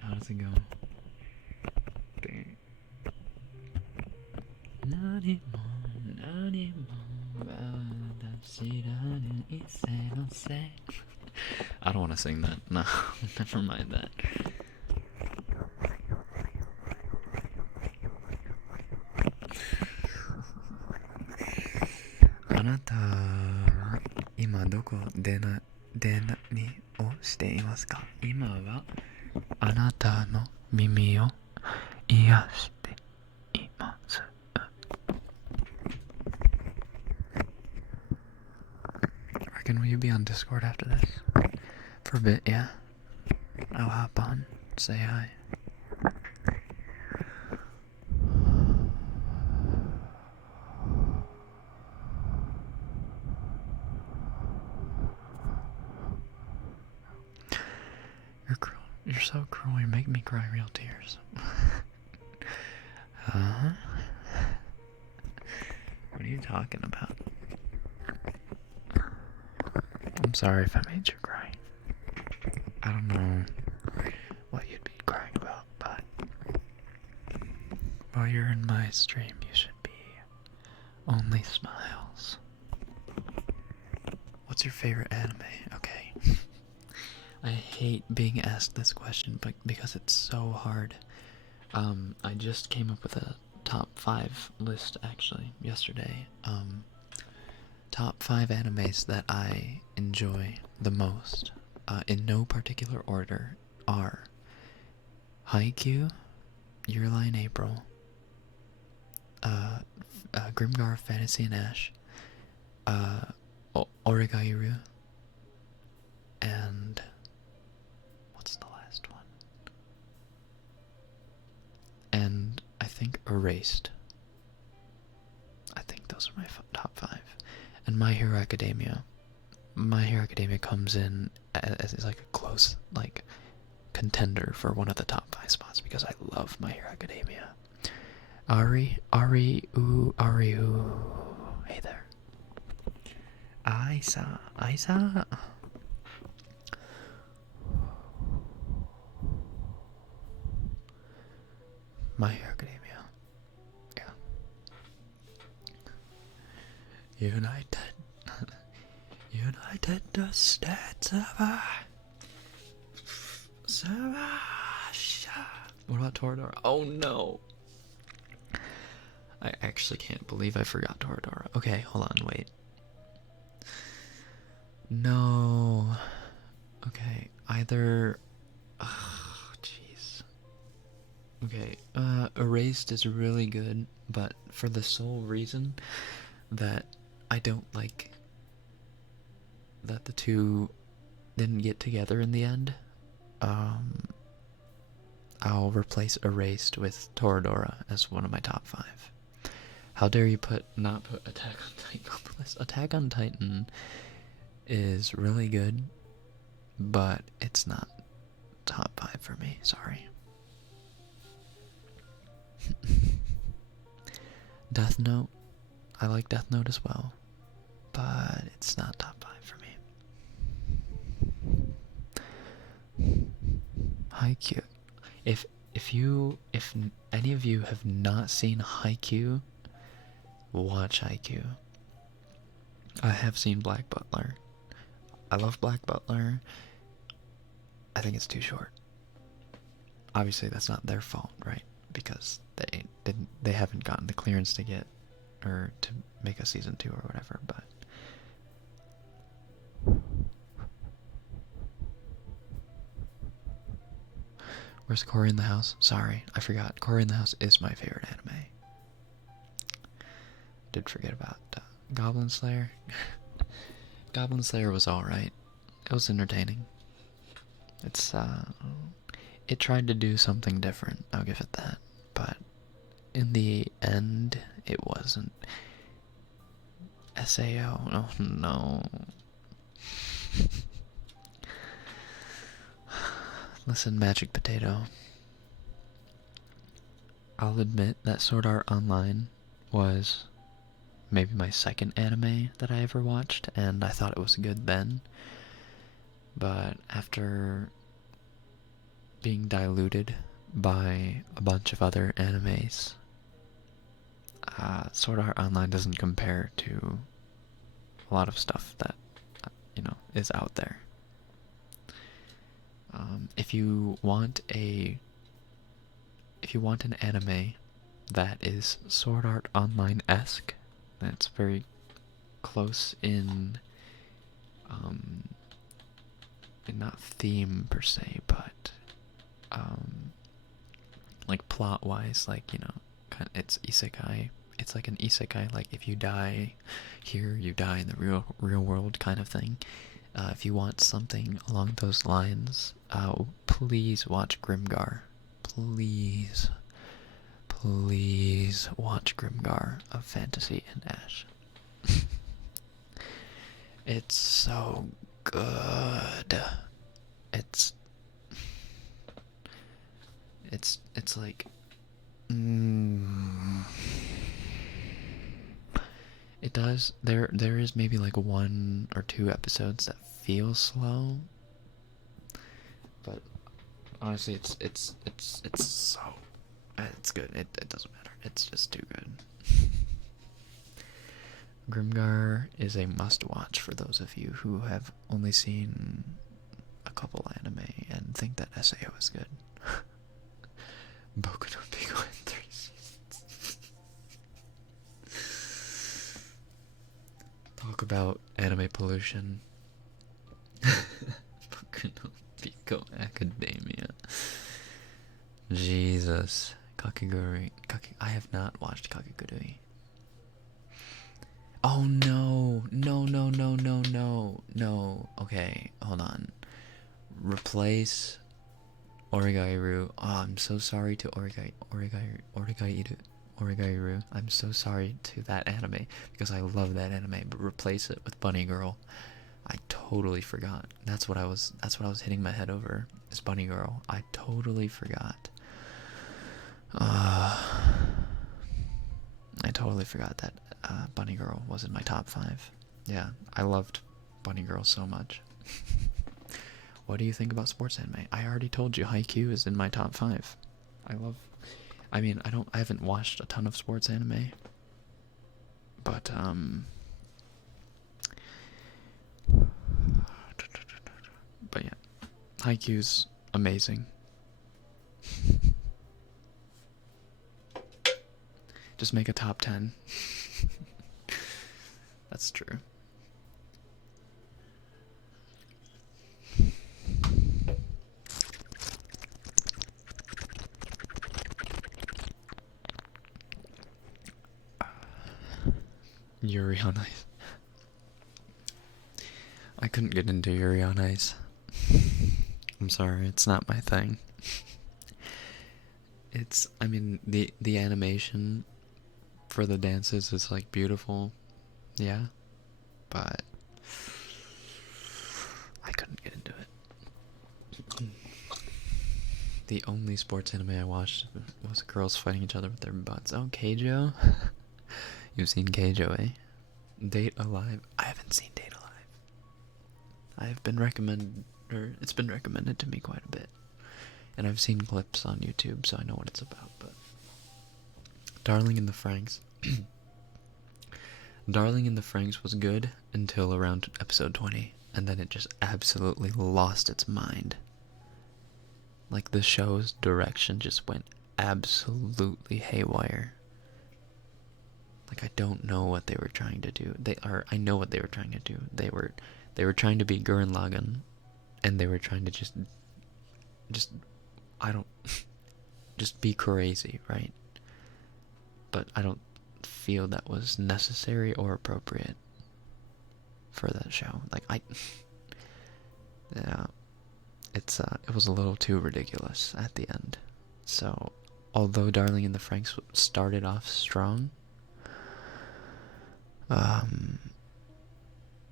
How does it go? Dang. 何も私らに一切のせい I don't want to sing that. No, never mind that. Anata wa ima doko de nani o shite imasu ka? Ima wa anata no mimi o iyashite imasu. Reckon, will you be on Discord after this? For a bit, yeah? I'll hop on, say hi. You're so cruel, you make me cry real tears. Huh? What are you talking about? I'm sorry if I made you cry. I don't know what you'd be crying about, but while you're in my stream, you should be only smiles. What's your favorite anime? Okay. I hate being asked this question, but because it's so hard. I just came up with a top 5 list actually yesterday. Top 5 animes that I enjoy the most, in no particular order, are Haikyuu, Your Lie in April, Grimgar Fantasy and Ash, Oregairu, and what's the last one? And I think Erased. I think those are my top 5. And My Hero Academia. My Hero Academia comes in as like a close contender for one of the top 5 spots because I love My Hero Academia. Ari, hey there. Isa. My Hero Academia. Yeah. United the States of What about Toradora? Oh no. I actually can't believe I forgot Toradora. Okay, hold on, wait. No. Okay, either... Oh, jeez. Okay, Erased is really good, but for the sole reason that I don't like that the two didn't get together in the end, I'll replace Erased with Toradora as one of my top 5. How dare you not put Attack on Titan on the list? Attack on Titan is really good, but it's not top 5 for me, sorry. Death Note, I like Death Note as well, but it's not top 5 for me. Haikyuu. If any of you have not seen Haikyuu, watch Haikyuu. I have seen Black Butler. I love Black Butler. I think it's too short. Obviously that's not their fault, right? Because they haven't gotten the clearance to get or to make a season 2 or whatever, but where's Cory in the House? Sorry, I forgot. Cory in the House is my favorite anime. Did forget about Goblin Slayer. Goblin Slayer was alright. It was entertaining. It tried to do something different, I'll give it that. But in the end, it wasn't. SAO, oh no. Listen, Magic Potato. I'll admit that Sword Art Online was maybe my second anime that I ever watched, and I thought it was good then. But after being diluted by a bunch of other animes, Sword Art Online doesn't compare to a lot of stuff that, is out there. If you want an anime that is Sword Art Online-esque, that's very close in not theme per se, but like plot-wise, like, it's isekai. It's like an isekai, like if you die here, you die in the real world kind of thing. If you want something along those lines, please watch Grimgar. Please watch Grimgar of Fantasy and Ash. It's so good. It's like it does there is maybe like 1 or 2 episodes that feel slow, but honestly it's so it's good. It doesn't matter. It's just too good. Grimgar is a must-watch for those of you who have only seen a couple anime and think that SAO is good. Boku no Pico in 3 seasons. Talk about anime pollution. Boku no Pico Academia. Jesus. Kakigurui. I have not watched Kakigurui. Oh no. No. Okay, hold on. Replace Origairu. Oh, I'm so sorry to Origairu. I'm so sorry to that anime because I love that anime, but replace it with Bunny Girl. I totally forgot. That's what I was hitting my head over. Is Bunny Girl. I totally forgot. I totally forgot that Bunny Girl was in my top 5. Yeah, I loved Bunny Girl so much. What do you think about sports anime? I already told you Haikyuu is in my top 5. I haven't watched a ton of sports anime, but yeah, Haikyuu's amazing. Just make a top 10. That's true. Yuri on Ice. I couldn't get into Yuri on Ice. I'm sorry, it's not my thing. The animation for the dances is like beautiful, yeah, but I couldn't get into it. The only sports anime I watched was girls fighting each other with their butts. Oh, Keijo? You've seen Keijo, eh? Date Alive? I haven't seen Date Alive. I've been recommended, or it's been recommended to me quite a bit. And I've seen clips on YouTube, so I know what it's about, but... Darling in the Franxx. Darling in the Franxx was good until around episode 20, and then it just absolutely lost its mind. Like, the show's direction just went absolutely haywire. Like, I don't know what they were trying to do. I know what they were trying to do. They were trying to be Gurren Lagann, and they were trying to just just be crazy, right? But I don't feel that was necessary or appropriate for that show. Like, yeah, it was a little too ridiculous at the end. So, although Darling in the Franxx started off strong,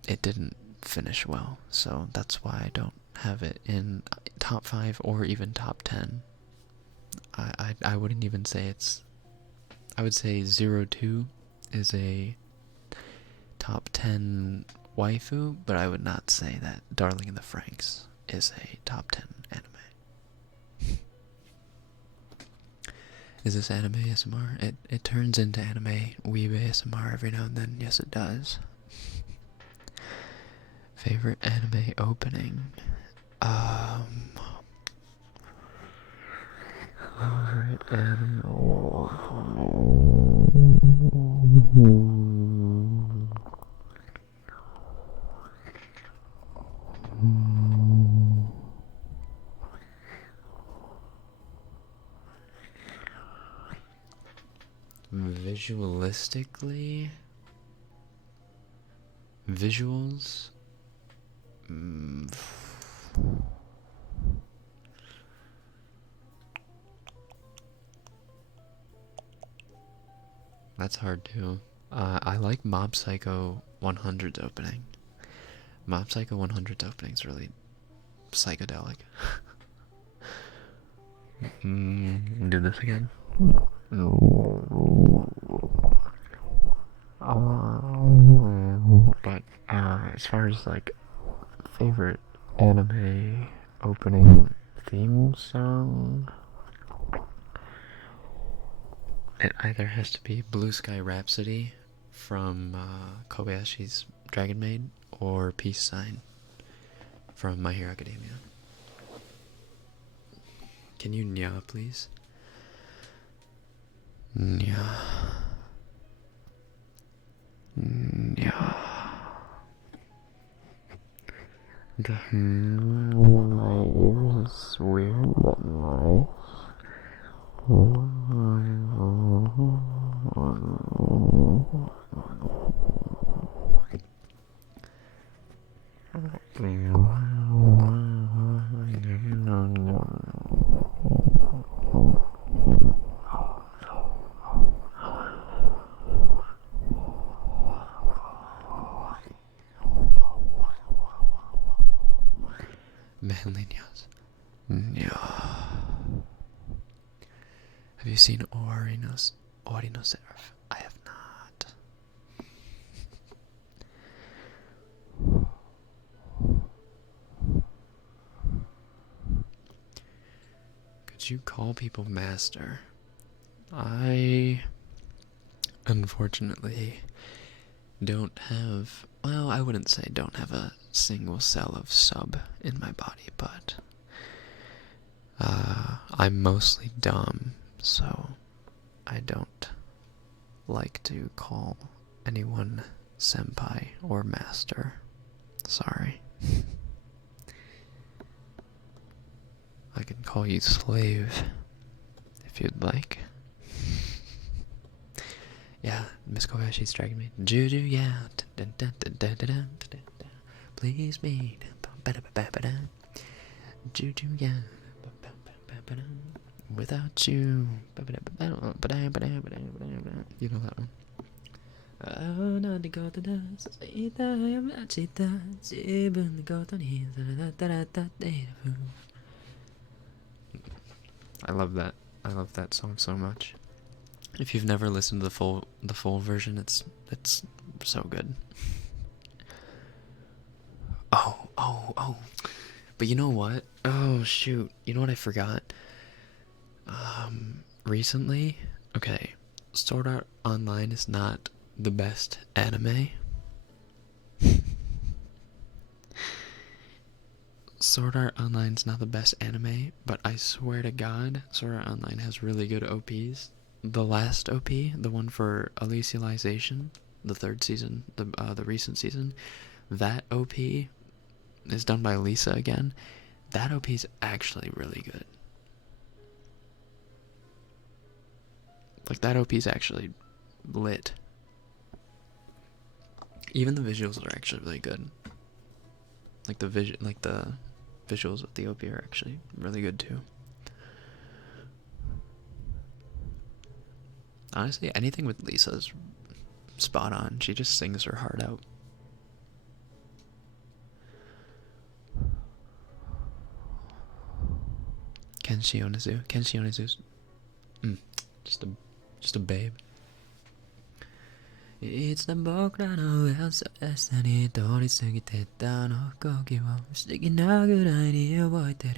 it didn't finish well. So that's why I don't have it in top 5 or even top 10. I wouldn't even say it's... I would say 02 is a top 10 waifu, but I would not say that Darling in the Franxx is a top 10 anime. Is this anime ASMR? It turns into anime weeb ASMR every now and then. Yes, it does. Favorite anime opening? Favorite anime... Visualistically, visuals, that's hard too. I like Mob Psycho 100's opening. Mob Psycho 100's opening is really psychedelic. Do this again. But as far as like favorite anime opening theme song, it either has to be Blue Sky Rhapsody from Kobayashi's Dragon Maid or Peace Sign from My Hero Academia. Can you nya, please? Nya. Nya. The in my ears is weird but nice. Manly Nyas. Nya. Have you seen Orino's Seraph? I have not. Could you call people master? I unfortunately don't have, well, I wouldn't say don't have a single cell of sub in my body, but I'm mostly dumb, so I don't like to call anyone senpai or master. Sorry. I can call you slave if you'd like. Yeah, Miss Kobayashi's dragging me. Juju, yeah. Please me. Juju, yeah. Without you. You know that one. I love that. I love that song so much. If you've never listened to the full version, it's so good. Oh. But you know what? Oh shoot. You know what I forgot? Recently, okay, Sword Art Online is not the best anime. Sword Art Online's not the best anime, but I swear to God, Sword Art Online has really good OPs. The last OP, the one for Alicization, the third season, the recent season, that OP is done by Lisa again. That OP is actually really good. Like, that OP is actually lit. Even the visuals are actually really good. Like the visuals of the OP are actually really good too. Honestly, anything with Lisa is spot on. She just sings her heart out. Kenshi Onizu's just a babe. いつでも僕らの優しさに通り過ぎてったあの光景を不思議なぐらいに覚えてる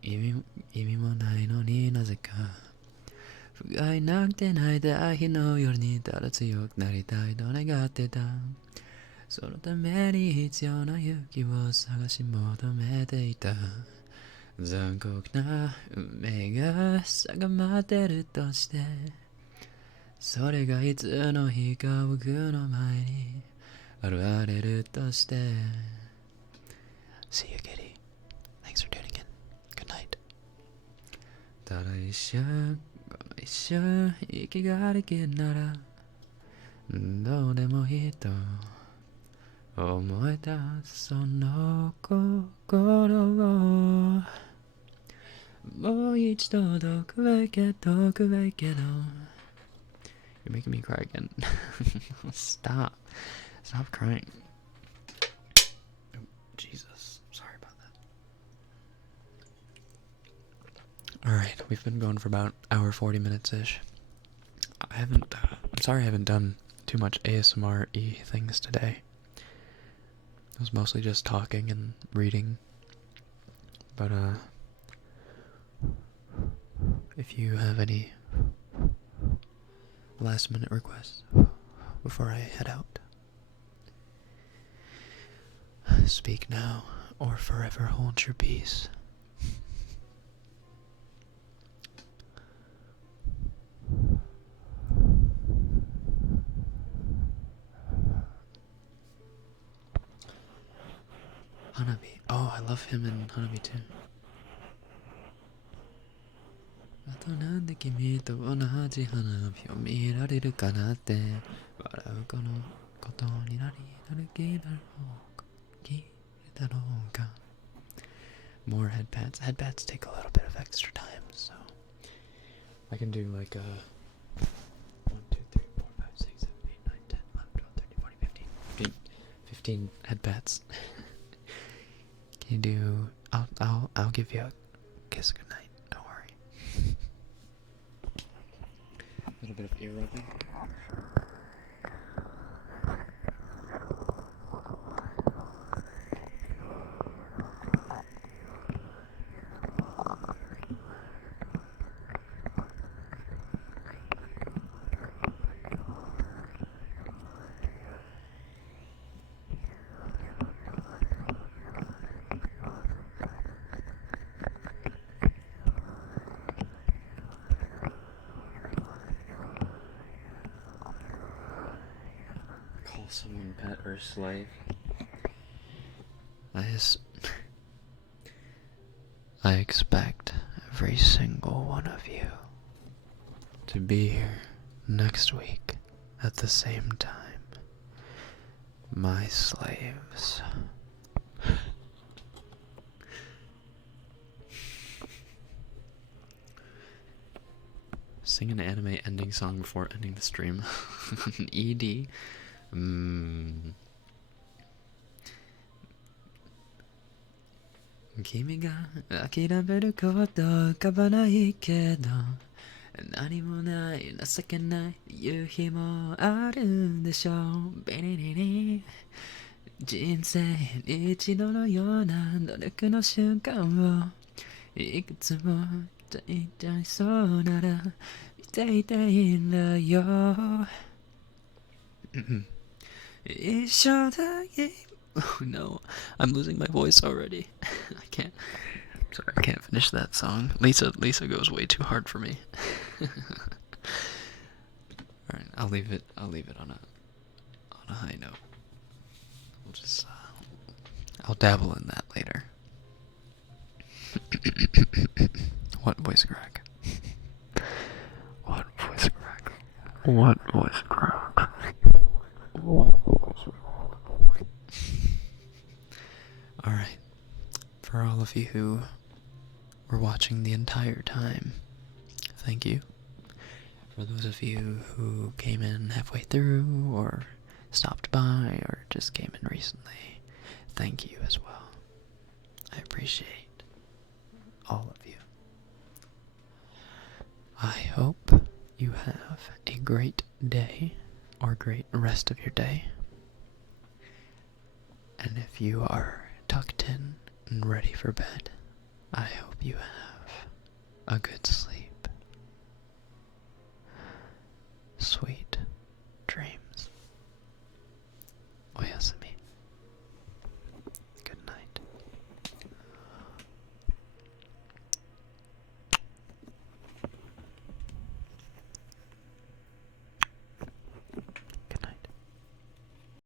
意味もないのになぜか不甲斐なくて泣いた日の夜にただ強くなりたいと願ってたそのために必要な勇気を探し求めていた残酷な運命が定まってるとしてそれがいつの日か僕の前に現れるとして See you, Kitty. Thanks for tuning in. Good night. ただ一瞬息ができるならどうでもいいと思えたその心をもう一度遠くへ行けど You're making me cry again. Stop crying. Oh, Jesus, sorry about that. Alright, we've been going for about hour 40 minutes-ish. I'm sorry I haven't done too much ASMR-y things today. It was mostly just talking and reading. But, if you have any last minute requests before I head out, speak now or forever hold your peace. Hanabi. Oh, I love him in Hanabi too. あとなんで君と同じ花火を見られるかなって笑うこのことになる気だろうか More headpads. Headpads take a little bit of extra time, so I can do like 1, 2, 3, 4, 5, 6, 7, 8, 9, 10, 11, 12, 13, 14, 15 headpads. Can you do I'll give you a kiss goodnight. A little bit of ear rubbing. Call someone pet or slave. I expect every single one of you to be here next week at the same time. My slaves. Sing an anime ending song before ending the stream. ED. 君が諦めること浮かばないけど、何もない情けない夕日もあるんでしょう。ビリリリ、人生に一度のような努力の瞬間をいくつも抱いちゃいそうなら見ていたいんだよ。一緒だけ。Oh no, I'm losing my voice already. I can't. Sorry, I can't finish that song. Lisa goes way too hard for me. Alright, I'll leave it on a high note. We'll just I'll dabble in that later. What voice crack? What voice crack? What voice crack? What voice crack? Alright. For all of you who were watching the entire time, thank you. For those of you who came in halfway through, or stopped by, or just came in recently, thank you as well. I appreciate all of you. I hope you have a great day, or great rest of your day. And if you are tucked in and ready for bed, I hope you have a good sleep. Sweet